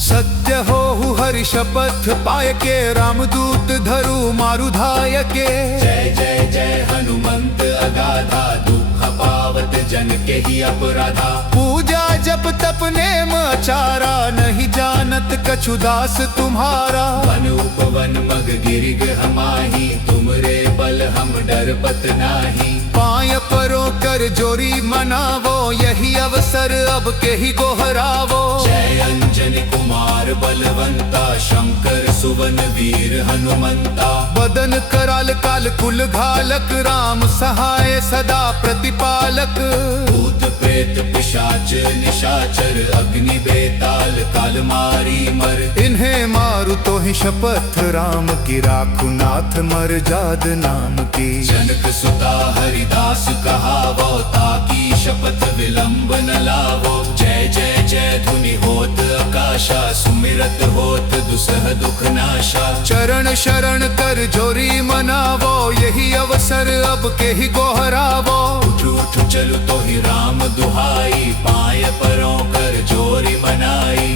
सत्य हो हरि शपथ पाय के, रामदूत धरु मारु धाय के। जय जय जय हनुमंत अगाधा, दुख पावत जन के ही अपराधा। पूजा जप तप नेम आचारा, नहीं जानत कछु दास तुम्हारा। वन उपवन मग गिरिग हमाही, तुमरे बल हम डरपत नाही। पाय परो कर जोरी मनावो, यही अवसर अब के ही गोहरावो। जय अंजनी कुमार बलवंता, शंकर सुवन वीर हनुमंता। बदन कराल काल कुल घालक, राम सहाय सदा प्रतिपालक। भूत प्रेत पिशाच निशाचर, अग्नि बेताल काल मारी मर। इन्हें मारू तो ही शपथ, राम की राखू नाथ मर जाद नाम की। जनक सुता हरिदास कहावो, ताकी शपथ विलंब न लावो। जय जय जय धुनि होत आकाशा, सुमिरत होत दुसह दुख नाशा। चरण शरण कर जोरी मनावो, यही अवसर अब के ही गोहरावो। उठ उठ चलु तो ही राम दुहाई, पाय परों कर जोरी मनाई।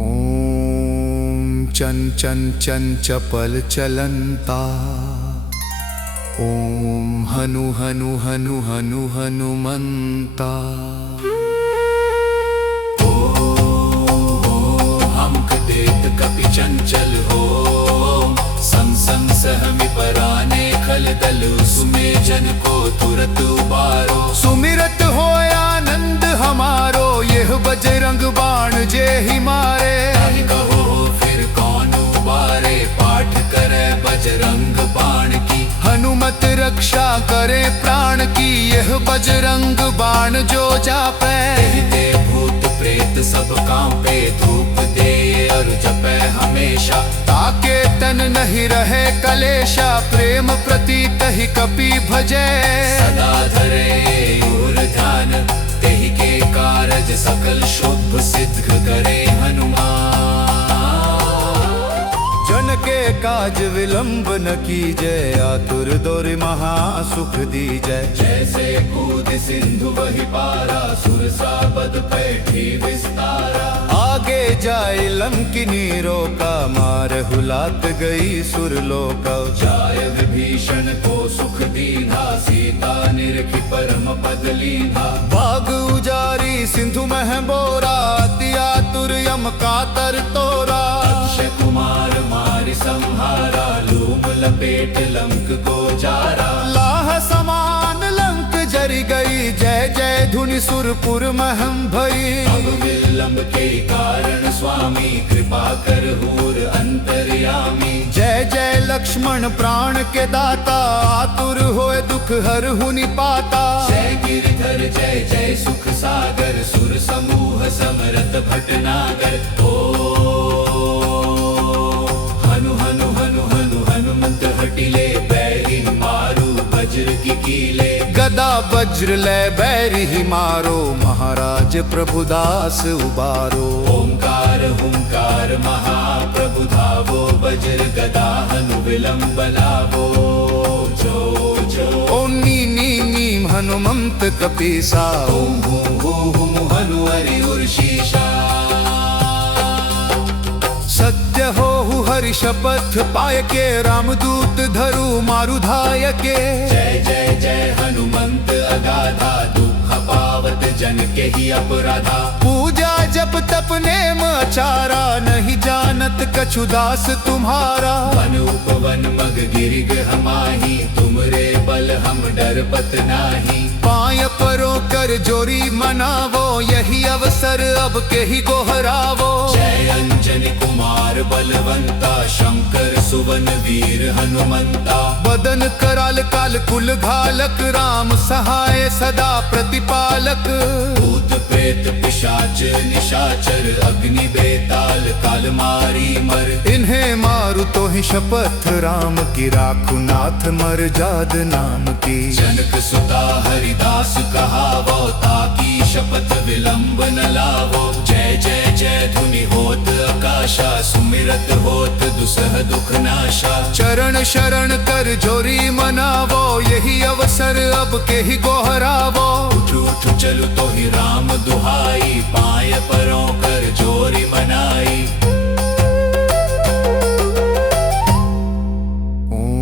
ओम चन चन चन चपल चलंता, ओम हनु हनु हनु हनु हनुमंता। देत कपि चंचल हो संग सहमि पराने खल दल सुमे जन को तुरत उबारो सुमिरत हो आनंद हमारो यह बजरंग बाण जे ही मारे ताहि कहो फिर कौन उबारे पाठ करे बजरंग बाण की हनुमत रक्षा करे प्राण की यह बजरंग बाण जो जापे ते भूत प्रेत सब कांपे धूप दे और जपे हमेशा ताके तन नहीं रहे कलेशा प्रेम प्रतीत ही कपि भजे सदा धरे और ध्यान तेहि के कारज सकल शुभ सिद्ध करे हनुमान जन के काज विलंब न कीजय आतुर दौर महा सुख दीजय जैसे कूद सिंधु वही पारा सुरसा बद पैठी विस्तारा आगे जाए लंकिनी रोका मार हुलात गई सुरलोका जाय विभीषण को सुख दीना सीता निरखि परम पद लीना भाग उजारी सिंधु मह बोरा अति आतुर यम कातर तोरा अक्षय कुमार मारि संहारा लूम लपेट लंक को जारा लाह समान लंक जरी गई जय जय धुनि सुरपुर महम भई अब विलंब के कारण स्वामी कृपा कर हूर अंतर्यामी जय जय लक्ष्मण प्राण के दाता आतुर होए दुख हर हुनि पाता जय गिरधर जय जय सुख सागर सुर समूह समरथ भटनागर ओ हनु हनु हनु हनु हनुमंत हटिले बैरिन मारू वज्र की कीले गदा वज्र ले बैरी ही मारो महाराज प्रभुदास उबारो ओंकार हुंकार महाप्रभु धावो वज्र गदा हनु विलंब लावो जो जो ओ नी नी नीम हनुमंत कपीसा ओम हूं हूं हूं हनु हरि उर्शीषा सत्य हो हरि शपथ पाय के रामदूत धरु मारु धाय के जय जय जय हनुमंत अगाधा दुख पावत जन के ही अपराधा पूजा जप तप नेम आचारा नहीं जानत कछु दास तुम्हारा वन उपवन मग गिरिग हमाही तुमरे बल हम डरपत नाही पाय परो कर जोरी मनावो यही अवसर अब के ही गोहरावो जय अंजनी कुमार बलवंता शंकर सुवन वीर हनुमंता बदन कराल काल कुल घालक राम सहाय सदा प्रतिपालक भूत प्रेत पिशाच निशाचर अग्नि बेताल काल मारी मर इन्हें मारु तो ही शपथ राम की राखु नाथ मर जाद नाम की जनक सुता हरिदास कहावो ताकी शपथ विलंब न लावो जय जय जय धुनि होत आकाशा सुमिरत होत दुसह दुख नाशा चरण शरण कर जोरी मनावो यही अवसर अब के ही गोहरावो उठ उठ चलु तो ही राम दुहाई पाय परों कर जोरी मनाई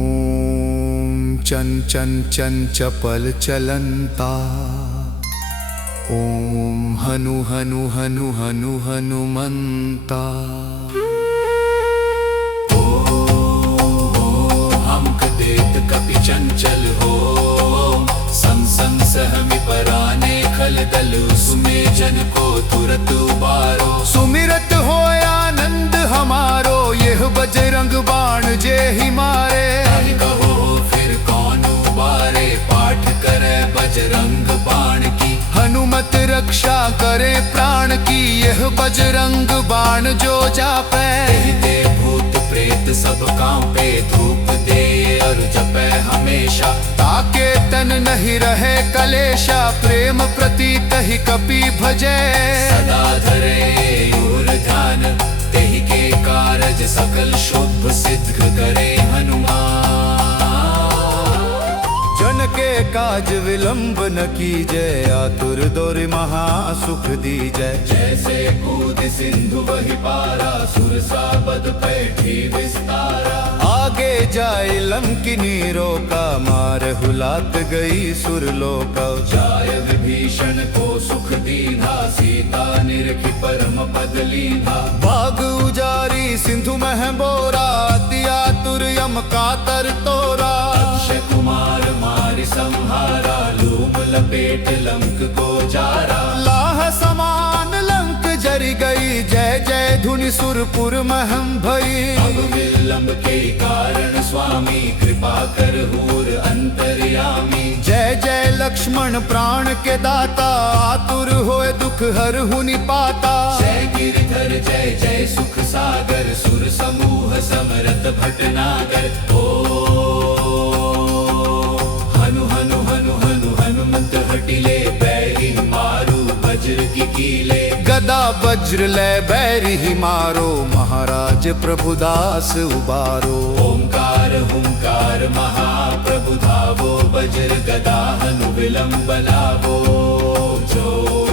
ओम चन चन चन चपल चलंता ओम हनु हनु हनु हनु हनुमंता हमक देत कपि चंचल हो संग सहमि पराने खल दल सुमे जन को तुरत उबारो सुमिरत हो आनंद हमारो यह बजरंग बाण जे ही मारे ताहि कहो फिर कौन उबारे पाठ करे बजरंग बाण की हनुमत रक्षा करे प्राण की यह बजरंग बाण जो जापे ते भूत प्रेत सब कांपे धूप दे और जपे हमेशा ताके तन नहीं रहे कलेशा प्रेम प्रतीत ही कपि भजे सदा धरे और ध्यान तेहि के कारज सकल शुभ सिद्ध करे हनुमान जन के काज विलंब न कीजय आतुर दौर महा सुख दीजय जैसे कूद सिंधु वही पारा सुरसा बद पैठी विस्तारा आगे जाए लंकिनी रोका, मार हुलात गई सुरलोका। जाय विभीषण को सुख दीन्हा, सीता निरखी परम पद लीन्हा। बाग उजारी सिंधु मह बोरा, अति आतुर यम कातर तोरा। अक्षय कुमार मारि संहारा, लूम लपेट लंक को जारा। लाह समान लंक जरी गई, जय जय धुनि सुरपुर महम भई। अब विलंब के कारण स्वामी, कृपा कर हूर अंतर्यामी। जय जय लक्ष्मण प्राण के दाता, आतुर होए दुख हर हुनि पाता। जय गिरधर जय जय सुख सागर, सुर समूह समरत भटनागर। ओ हनु हनु हनु हनु हनुमंत हटिले, बैरी मारू वज्र की कीले। गदा वज्र लय बैरी ही मारो, महाराज प्रभुदास उबारो। ओंकार हुंकार महाप्रभु धावो, वज्र गदा हनु विलंब लावो। जो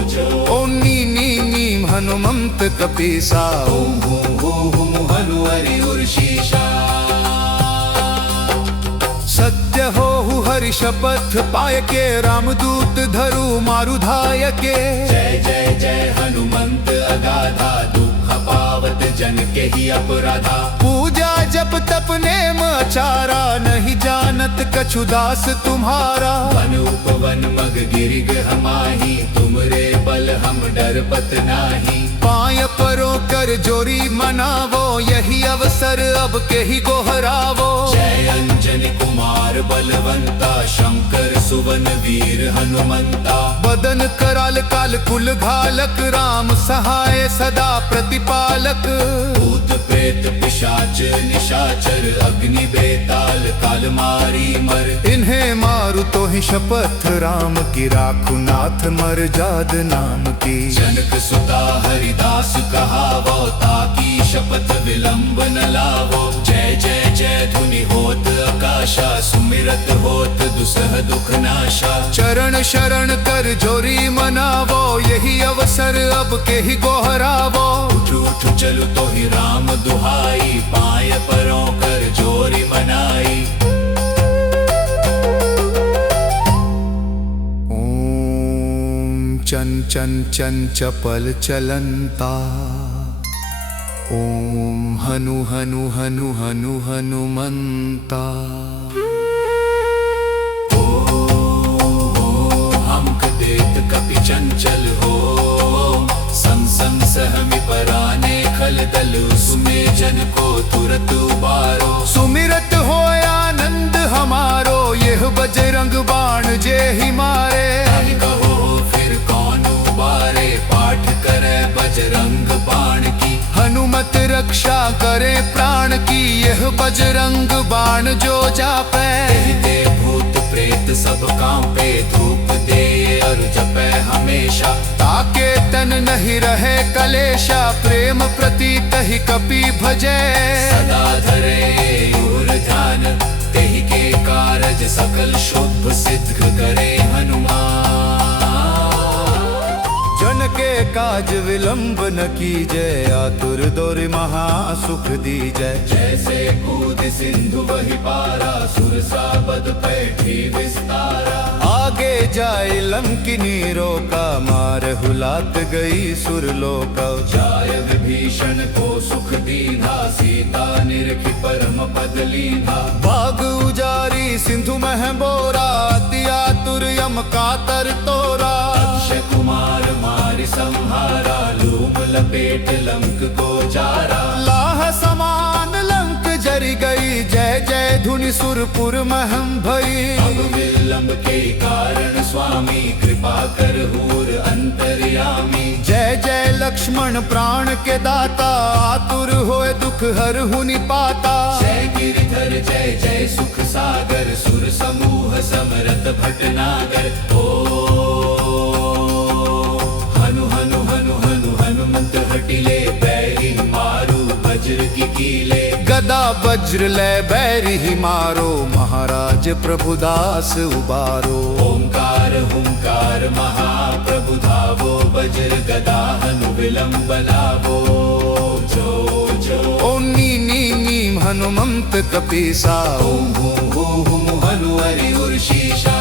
जो ओम नी नी नीम हनुमंत कपीसा। ओम हूं हूं हनु हरि उर्शीषा। सत्य हो हरि शपथ पाय के, रामदूत धरु मारु धाय के। जय जय जय हनुमंत अगाधा, दुख पावत जन के ही अपराधा। पूजा जप तप नेम आचारा, नहीं जानत कछु दास तुम्हारा। वन उपवन मग गिरि गृह माही, तुमरे बल हम डरपत नाही। पाय परो कर जोरी मनावो, यही अवसर अब के ही गोहरावो। जय अंजनी कुमार बलवंता, शंकर सुवन वीर हनुमंता। बदन कराल काल कुल घालक, राम सहाय सदा प्रतिपालक। भूत प्रेत पिशाच निशाचर, अग्नि बेताल काल मारी मर। इन्हें मारु तो ही शपथ राम की, राखु नाथ मर जाद नाम की। जनक सुता हरिदास कहावो, ताकी शपथ विलंब न लावो। जय जय जय धुनि होत आकाशा, सुमिरत होत दुसह दुख नाशा। चरण शरण कर जोरी मनावो, यही अवसर अब के ही गोहरावो। उठ उठ चलु तो ही राम दुहाई, पाय परों कर जोरी मनाई। ओम चन चन चन चपल चलंता। ओम हनु हनु हनु हनु हनुमंता। हमक देत कपि चंचल हो, सम सम सहमि पराने खल दल। सुमे जन को तुरत उबारो। सुमिरत हो आनंद हमारो, यह बजरंग बाण जे ही मारे। हरि कहो फिर कौन उबारे, पाठ करे बजरंग बाण की। हनुमत रक्षा करे प्राण की, यह बजरंग बाण जो जापे। कहते भूत प्रेत सब कांपे, धूप दे और जपे हमेशा। ताके तन नहीं रहे कलेशा, प्रेम प्रतीत ही कपि भजे। सदा धरे और ध्यान, तेहि के कारज सकल शुभ सिद्ध करे हनुमान। जन के काज विलंब न कीजय, आतुर दोर महा सुख दीजय। जैसे कूद सिंधु वही पारा, सुरसा पद पैठी विस्तारा। आगे जाए लंकिनी रोका, मार हुलात गई सुरलोका। जाय विभीषण को सुख दीन्हा, सीता निरखी परम पद लीन्हा। बाग उजारी सिंधु मह बोरा, अति आतुर यम कातर तोरा। अक्षय कुमार मारि संहारा, लूम लपेट लंक को जारा। लाह समान लंक जरी गई, जय जय धुनि सुरपुर महम भई। अब विलंब के कारण स्वामी, कृपा कर हूर अंतर्यामी। जय जय लक्ष्मण प्राण के दाता, आतुर होए दुख हर हुनि पाता। जय गिरधर जय जय सुख सागर, सुर समूह समरत भटनागर। ओ हनु हनु हनु हनु हनुमंत हटिले, बैरी मारू वज्र की कीले। गदा वज्र लय बैरी ही मारो, महाराज प्रभुदास उबारो। ओंकार हुंकार महाप्रभु धावो, वज्र गदा हनु विलंब लावो। जो जो ओम नी नी नीम हनु हनुमंत कपीसा। ओम हूँ हनु हरि उर्शीषा।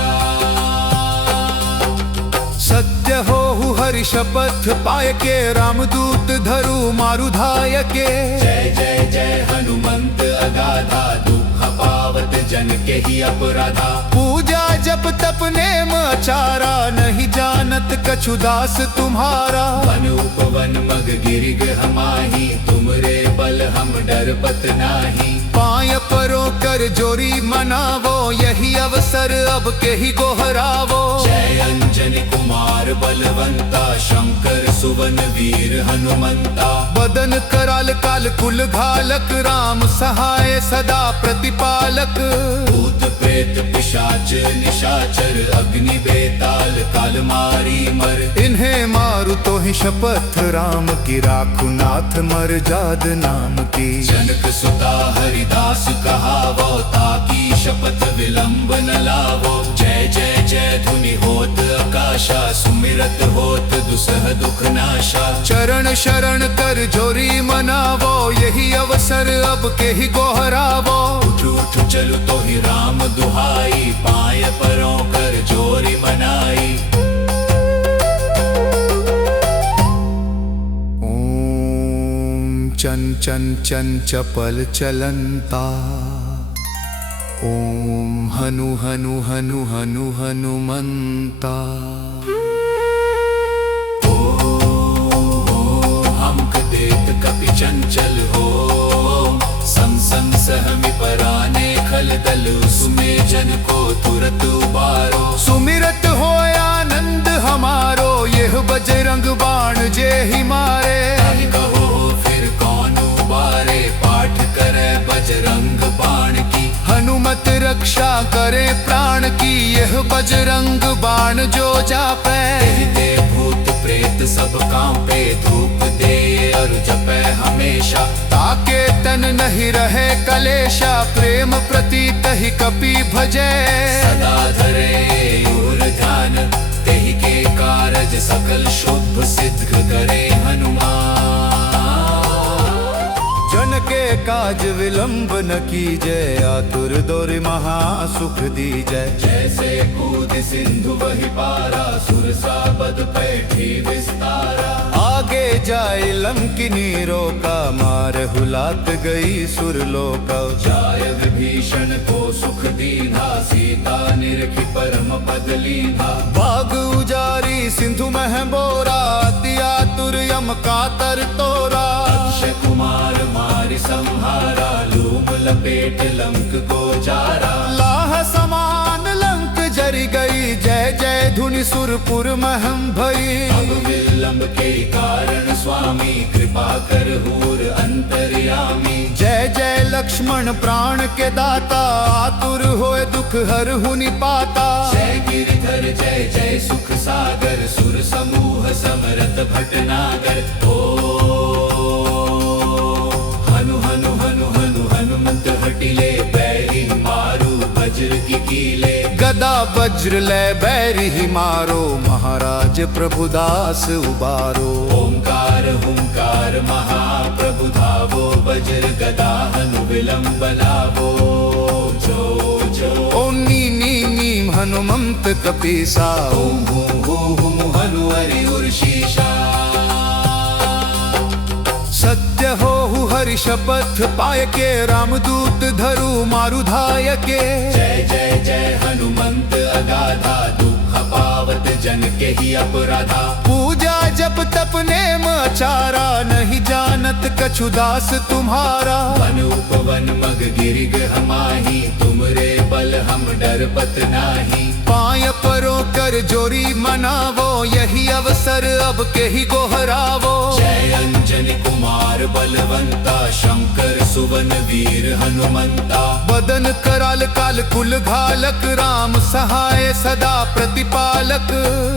सत्य हो हरि शपथ पाय के रामदूत धरु मारु धाय के। जय जय जय हनुमंत अगाधा दुख पावत जन के ही अपराधा। पूजा जप तप नेम आचारा नहीं जानत कछु दास तुम्हारा। वन उपवन मग गिरिग हमाही तुमरे बल हम डरपत नाही। पाय परो कर जोरी मनावो यही अवसर अब के ही गोहरावो। जय अंजनी कुमार बलवंता शंकर सुवन वीर हनुमंता। बदन कराल काल कुल घालक राम सहाय सदा प्रतिपालक। भूत प्रेत पिशाच निशाचर अग्नि बेताल काल मारी मर। इन्हें मारु तो ही शपथ राम की राखु नाथ मर जाद नाम की। जनक सुता हरिदास कहावो ताकी शपथ विलंब न लावो। जय जय जय धुनि होत आकाशा सुमिरत होत दुसह दुख नाशा। चरण शरण कर जोरी मनावो यही अवसर अब के ही गोहरावो। उठ उठ चलु तो ही राम दुहाई पाय परों कर जोरी मनाई। ओम चन चन चन चपल चलंता। ओम हनु हनु हनु हनु हनुमंता। हमक देत कपि चंचल हो सम सम सहमि पराने खल दल। सुमे जन को तुरत उबारो। सुमिरत हो आनंद हमारो यह बजरंग बाण जे ही मारे। ताहि कहो फिर कौन उबारे पाठ करे बजरंग बाण की। हनुमत रक्षा करे प्राण की यह बजरंग बाण जो जापे। ते भूत प्रेत सब कांपे धूप दे और जपे हमेशा। ताके तन नहीं रहे कलेशा प्रेम प्रतीत ही कपि भजे। सदा धरे और ध्यान तेहि के कारज सकल शुभ सिद्ध करे हनुमान। जन के काज विलंब न कीजय आतुर दोरि महा सुख दीजय। जैसे कूद सिंधु वही पारा सुरसा बद पैठी विस्तारा। आगे जाए लंकिनी रोका मार हुलात गई सुरलोका। जाय विभीषण को सुख दीना सीता निरखि परम पद लीना। बाग उजारी सिंधु मह बोरा अति आतुर यम कातर तोरा। अक्षय कुमार मारि संहारा लूम लपेट लंक को जारा। लाह समान लंक जरी गई जय जय धुनि सुरपुर महम भई। अब विलंब के कारण स्वामी कृपा कर हूर अंतर्यामी। जय जय लक्ष्मण प्राण के दाता आतुर होए दुख हर हुनि पाता। जय गिरिधर जय जय सुख सागर सुर समूह समरथ भटनागर। ओ हनु हनु हनु हनु हनुमंत हटिले बैरी मारू वज्र की कीले। गदा वज्र ले बैरी ही मारो महाराज प्रभुदास उबारो। ओंकार हुंकार महाप्रभु धावो वज्र गदा हनु विलंब लावो। जो जो ओ नी नी नी हनुमंत कपीसा। ओम हूँ हनु हरि उर्शीषा। सत्य हो हरि शपथ पाय के रामदूत धरु मारु धाय के। जय जय जय हनुमंत अगाधा दुख पावत जन के ही अपराधा। पूजा जप तप नेम आचारा नहीं जानत कछु दास तुम्हारा। वन उपवन मग गिरिग हमाही तुमरे बल हम डरपत नाही। पाय परो कर जोरी मनावो यही अवसर अब के ही गोहरावो। जय अंजनी कुमार बलवंता शंकर सुवन वीर हनुमंता। बदन कराल काल कुल घालक राम सहाय सदा प्रतिपालक।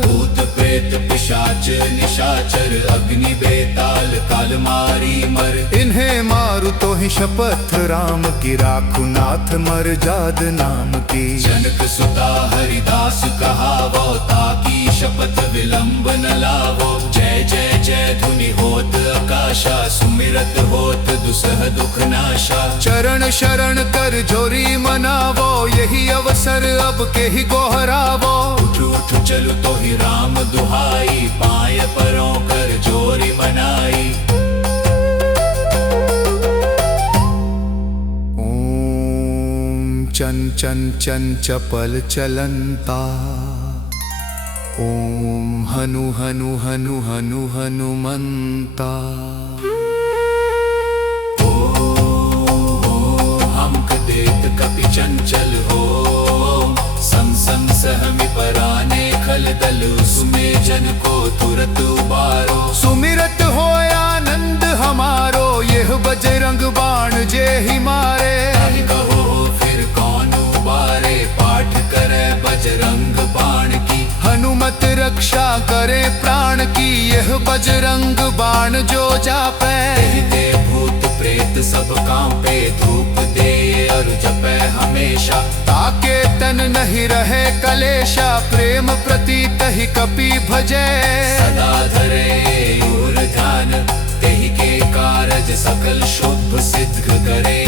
भूत प्रेत पिशाच निशाचर अग्नि बेताल काल मारी मर। इन्हें मारु तो ही शपथ राम की राखु नाथ मर जाद नाम की। जनक सुता हरिदास कहावो ताकी शपथ विलंब न लावो। जय जय जय धुनि होत आकाशा सुमिरत होत दुसह दुख नाशा चरण शरण कर जोरी मनावो यही अवसर अब के ही गोहरावो उठ उठ चलु तो ही राम दुहाई पाय परों कर जोरी मनाई ओम चन चन चन चपल चलंता ओम हनु हनु हनु हनु हनुमंता हमक देत कपि चंचल हो सम सम सहमि पराने खल दल सुमे जन को तुरत उबारो सुमिरत हो आनंद हमारो यह बजरंग बाण जे ही मारे ताहि कहो फिर कौन उबारे पाठ करे बजरंग बाण की हनुमत रक्षा करे प्राण की यह बजरंग बाण जो जापे ते भूत प्रेत सब कांपे धूप दे और जपे हमेशा ताके तन नहीं रहे कलेशा प्रेम प्रतीत ही कपि भजे सदा धरे और ध्यान तेहि के कारज सकल शुभ सिद्ध करे